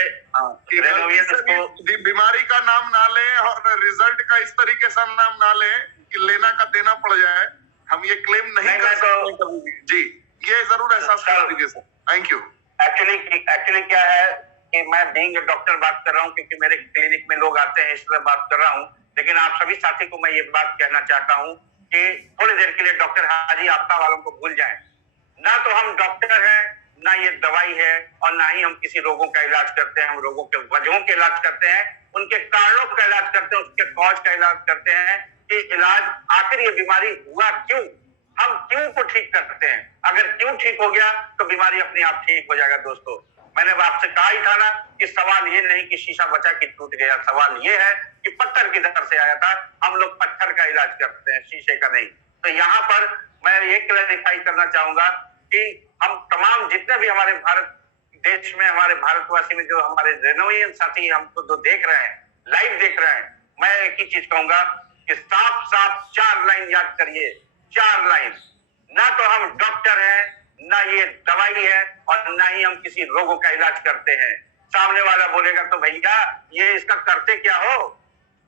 बीमारी का नाम ना ले और रिजल्ट का इस तरीके से नाम ना ले कि लेना का देना पड़ जाए। हम ये क्लेम नहीं कर सकते कभी भी। जी, ये जरूर एहसास करा दीजिए सर। Thank you. एक्चुअली क्या है कि मैं बीइंग डॉक्टर बात कर रहा हूँ, क्योंकि मेरे क्लिनिक में लोग आते हैं इसलिए बात कर रहा हूँ। लेकिन आप सभी साथी को मैं ये बात कहना चाहता हूँ कि थोड़ी देर के लिए डॉक्टर हाजी आफ्ता वालों को भूल जाएं। ना तो हम डॉक्टर हैं, ना ये दवाई है, और ना ही हम किसी रोगों का इलाज करते हैं। हम रोगों के वजहों के इलाज करते हैं, उनके कारणों का इलाज करते हैं, उसके कॉज का इलाज करते हैं कि इलाज आखिर ये बीमारी हुआ क्यों, हम क्यों को ठीक करते हैं। अगर क्यों ठीक हो गया तो बीमारी अपने आप ठीक हो जाएगा। दोस्तों मैंने आपसे कहा ही था ना कि सवाल ये नहीं कि शीशा बचा कि टूट गया, सवाल ये है कि पत्थर किधर से आया था। हम लोग पत्थर का इलाज करते हैं, शीशे का नहीं। तो यहाँ पर मैं ये क्लैरिफाई करना चाहूंगा कि हम तमाम जितने भी हमारे भारत देश में, हमारे भारतवासी में जो हमारे रेनोवियन साथी हमको जो देख रहे हैं, लाइव देख रहे हैं, मैं एक ही चीज कहूंगा कि साफ साफ 4 लाइन याद करिए, 4 लाइन। ना तो हम डॉक्टर हैं, ना ये दवाई है, और ना ही हम किसी रोगों का इलाज करते हैं। सामने वाला बोलेगा तो भैया ये इसका करते क्या हो,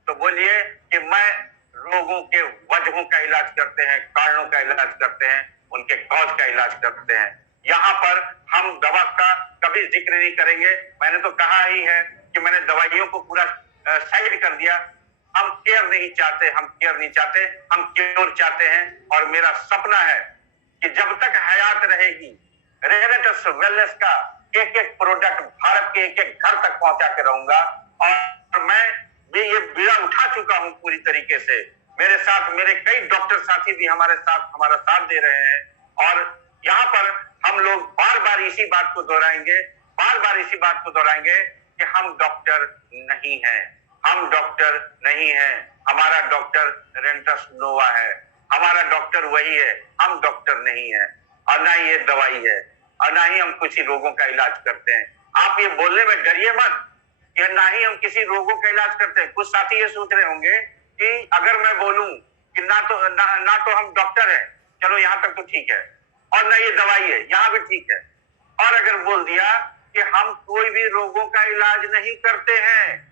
तो बोलिए कि मैं रोगों के वजहों का इलाज करते हैं, कारणों का इलाज करते हैं, उनके कॉज का इलाज करते हैं। यहाँ पर हम दवा का कभी जिक्र नहीं करेंगे। मैंने तो कहा ही है कि मैंने दवाइयों को पूरा साइड कर दिया। हम केयर नहीं चाहते, हम क्योर चाहते हैं। और मेरा सपना है कि जब तक हयात रहेगी, रेनेटस वेलनेस का एक एक प्रोडक्ट भारत के एक एक घर तक पहुंचा के रहूंगा। और मैं भी ये बीड़ा उठा चुका हूं पूरी तरीके से। मेरे साथ मेरे कई डॉक्टर साथी भी हमारा साथ दे रहे हैं। और यहाँ पर हम लोग बार बार इसी बात को दोहराएंगे कि हम डॉक्टर नहीं हैं, हमारा डॉक्टर रेनेटस नोवा है, हमारा डॉक्टर वही है, हम डॉक्टर नहीं है। और ना ये दवाई है, और ना ही हम किसी रोगों का इलाज करते हैं। आप ये बोलने में डरिए मत कि ना ही हम किसी रोगों का इलाज करते हैं। कुछ साथी ये सोच रहे होंगे कि अगर मैं बोलूं कि ना तो हम डॉक्टर हैं, चलो यहाँ तक तो ठीक है, और ना ये दवाई है, यहाँ भी ठीक है। और अगर बोल दिया कि हम कोई भी रोगों का इलाज नहीं करते हैं,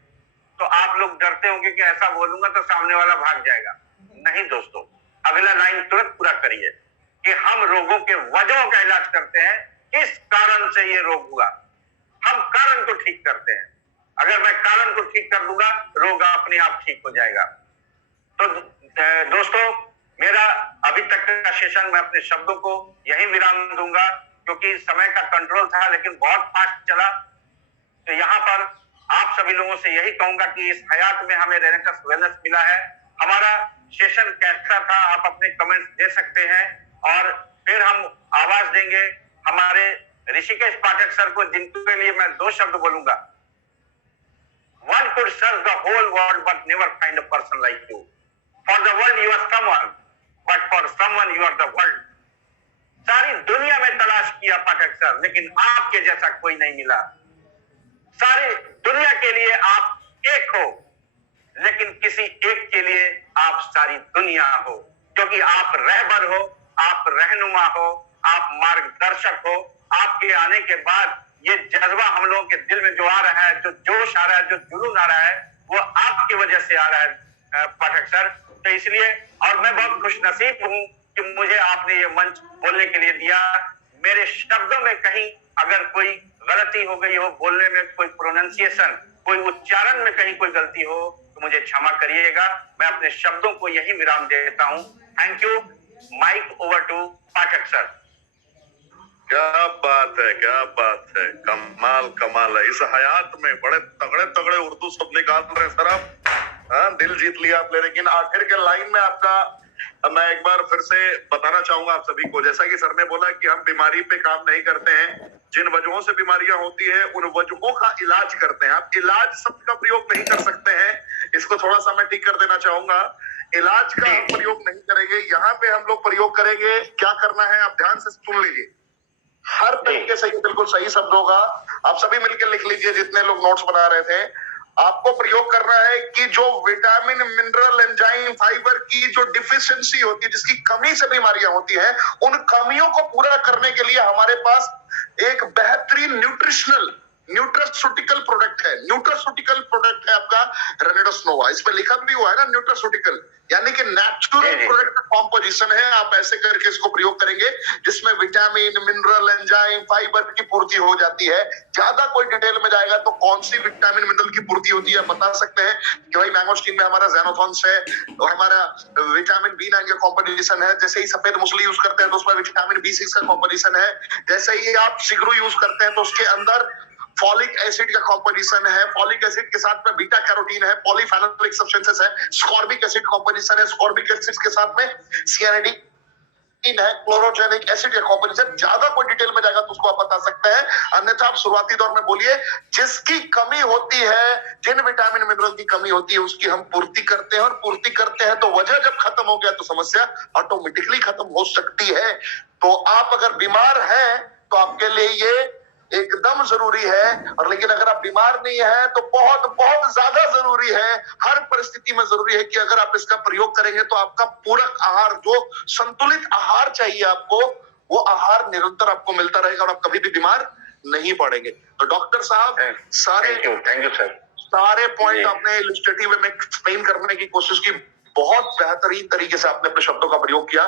तो आप लोग डरते होंगे कि ऐसा बोलूंगा तो सामने वाला भाग जाएगा। नहीं दोस्तों, अगला लाइन तुरंत पूरा करिए कि हम रोगों के वजहों का इलाज करते हैं, किस कारण से ये रोग हुआ, हम कारण को ठीक करते हैं। अगर मैं कारण को ठीक कर दूंगा, रोग अपने आप ठीक हो जाएगा। तो दोस्तों, मेरा अभी तक का सेशन मैं अपने शब्दों को यही विराम दूंगा, क्योंकि समय का कंट्रोल था लेकिन बहुत फास्ट चला। तो यहाँ पर आप सभी लोगों से यही कहूंगा कि इस हयात में हमें रेनेटस वेलनेस मिला है, हमारा सेशन कैसा था, आप अपने कमेंट्स दे सकते हैं और फिर हम आवाज देंगे हमारे ऋषिकेश पाठक सर को, जिनके लिए मैं 2 शब्द बोलूंगा। One could search the whole world but never find a person like you. For the world you are someone, but for someone you are the world. सारी दुनिया में तलाश किया पाठक सर, लेकिन आपके जैसा कोई नहीं मिला। सारी दुनिया के लिए आप एक हो, लेकिन किसी एक के लिए आप सारी दुनिया हो, क्योंकि आप रहबर हो, आप रहनुमा हो, आप मार्गदर्शक हो। आपके आने के बाद ये जज्बा हम लोगों के दिल में जो आ रहा है, जो जोश आ रहा है, जो जुनून आ रहा है, वो आपकी वजह से आ रहा है पाठक सर। तो इसलिए, और मैं बहुत खुशनसीब हूं कि मुझे आपने ये मंच बोलने के लिए दिया। मेरे शब्दों में कहीं अगर कोई गलती हो गई हो, बोलने में कोई प्रोनाउंसिएशन, कोई उच्चारण में कहीं कोई गलती हो, तो मुझे क्षमा करिएगा। मैं अपने शब्दों को यही विराम देता हूं। Thank you. Mike over to Pathak sir. क्या बात है, क्या बात है, कमाल कमाल है। इस हयात में बड़े तगड़े तगड़े उर्दू शब्द निकाल रहे हैं सर आप। हाँ, दिल जीत लिया आपने। लेकिन आखिर के लाइन में आपका मैं एक बार फिर से बताना चाहूंगा आप सभी को, जैसा कि सर ने बोला कि हम बीमारी पे काम नहीं करते हैं, जिन वजहों से बीमारियां होती है उन वजहों का इलाज करते हैं। आप इलाज शब्द का प्रयोग नहीं कर सकते हैं, इसको थोड़ा सा मैं ठीक कर देना चाहूंगा। इलाज का हम प्रयोग नहीं करेंगे, यहाँ पे हम लोग प्रयोग करेंगे। क्या करना है आप ध्यान से सुन लीजिए, हर तरीके से ये बिल्कुल सही शब्द होगा। आप सभी मिलकर लिख लीजिए, जितने लोग नोट्स बना रहे थे। आपको प्रयोग करना है कि जो विटामिन, मिनरल, एंजाइम, फाइबर की जो डिफिशियंसी होती है, जिसकी कमी से बीमारियां होती हैं, उन कमियों को पूरा करने के लिए हमारे पास एक बेहतरीन न्यूट्रास्यूटिकल प्रोडक्ट है। न्यूट्रास्यूटिकल प्रोडक्ट है आपका रेनेडोस नोवा। इस पे लिखा भी हुआ है ना न्यूट्रास्यूटिकल, यानी कि नेचुरल प्रोडक्ट का कॉम्पोजिशन है। आप ऐसे करके इसको प्रयोग करेंगे जिसमें विटामिन, मिनरल, एंजाइम, फाइबर की पूर्ति हो जाती है। ज्यादा कोई डिटेल में जाएगा तो कौन सी विटामिन, मिनरल की पूर्ति होती है बता सकते हैं कि भाई मैंगोस्टीन में हमारा ज़ेनोथॉन्स है, और हमारा विटामिन B9 का कॉम्पोजिशन है। जैसे ही सफेद मूसली यूज करते हैं तो उसमें विटामिन B6 का कॉम्पोजिशन है। जैसे ही आप सिगरू यूज करते हैं तो उसके अंदर फॉलिक एसिड का कॉम्पोजिशन है। फॉलिक एसिड के साथ में बीटा कैरोटीन है, पॉलीफेनोलिक सब्सटेंसेस है, स्कॉर्बिक एसिड कॉम्पोजिशन है। स्कॉर्बिक एसिड के साथ में सियानिडीन है, क्लोरोजेनिक एसिड का कॉम्पोजिशन। ज्यादा कोई डिटेल में जाएगा तो उसको आप बता सकते हैं, अन्यथा आप शुरुआती दौर में बोलिए जिसकी कमी होती है, जिन विटामिन मिनरल की कमी होती है उसकी हम पूर्ति करते हैं। और पूर्ति करते हैं तो वजह जब खत्म हो गया तो समस्या ऑटोमेटिकली खत्म हो सकती है। तो आप अगर बीमार हैं तो आपके लिए ये एकदम जरूरी है, और लेकिन अगर आप बीमार नहीं है तो बहुत बहुत ज्यादा जरूरी है, हर परिस्थिति में जरूरी है कि अगर आप इसका प्रयोग करेंगे तो आपका पूरक आहार, जो संतुलित आहार चाहिए आपको, वो आहार निरंतर आपको मिलता रहेगा और आप कभी भी बीमार नहीं पड़ेंगे। तो डॉक्टर साहब, थैंक यू सर। सारे पॉइंट आपने इलस्ट्रेटिव में एक्सप्लेन करने की कोशिश की, बहुत बेहतरीन तरीके से आपने अपने शब्दों का प्रयोग किया।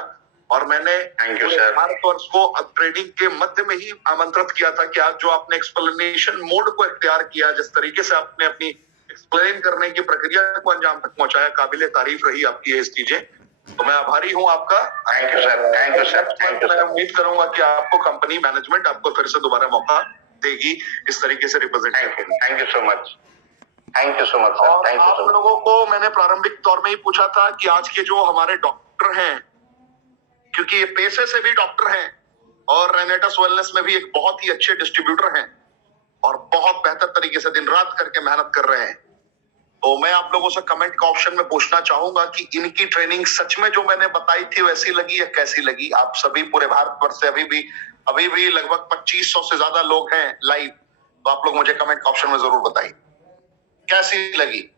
और मैंने भारतवर्ष को ट्रेनिंग के मध्य में ही आमंत्रित किया था कि आज जो आपने एक्सप्लेनेशन मोड को इख्तियार किया, जिस तरीके से आपने अपनी एक्सप्लेन करने की प्रक्रिया को अंजाम तक पहुंचाया, काबिले तारीफ रही आपकी ये चीजें। तो मैं आभारी हूं आपका। Thank you sir, thank you sir, thank you. मैं उम्मीद करूंगा कि आपको कंपनी मैनेजमेंट आपको फिर से दोबारा मौका देगी इस तरीके से represent. Thank you so much, thank you so much sir. और आप लोगों को मैंने प्रारंभिक दौर में ही पूछा था कि आज के जो हमारे डॉक्टर हैं, क्योंकि ये पेशे से भी डॉक्टर हैं और रेनेडस वेलनेस में भी एक बहुत ही अच्छे डिस्ट्रीब्यूटर हैं और बहुत बेहतर तरीके से दिन रात करके मेहनत कर रहे हैं, तो मैं आप लोगों से कमेंट का ऑप्शन में पूछना चाहूंगा कि इनकी ट्रेनिंग सच में जो मैंने बताई थी वैसी लगी या कैसी लगी। आप सभी पूरे भारतवर्ष से अभी भी लगभग 2500 से ज्यादा लोग हैं लाइव, तो आप लोग मुझे कमेंट का ऑप्शन में जरूर बताइए कैसी लगी।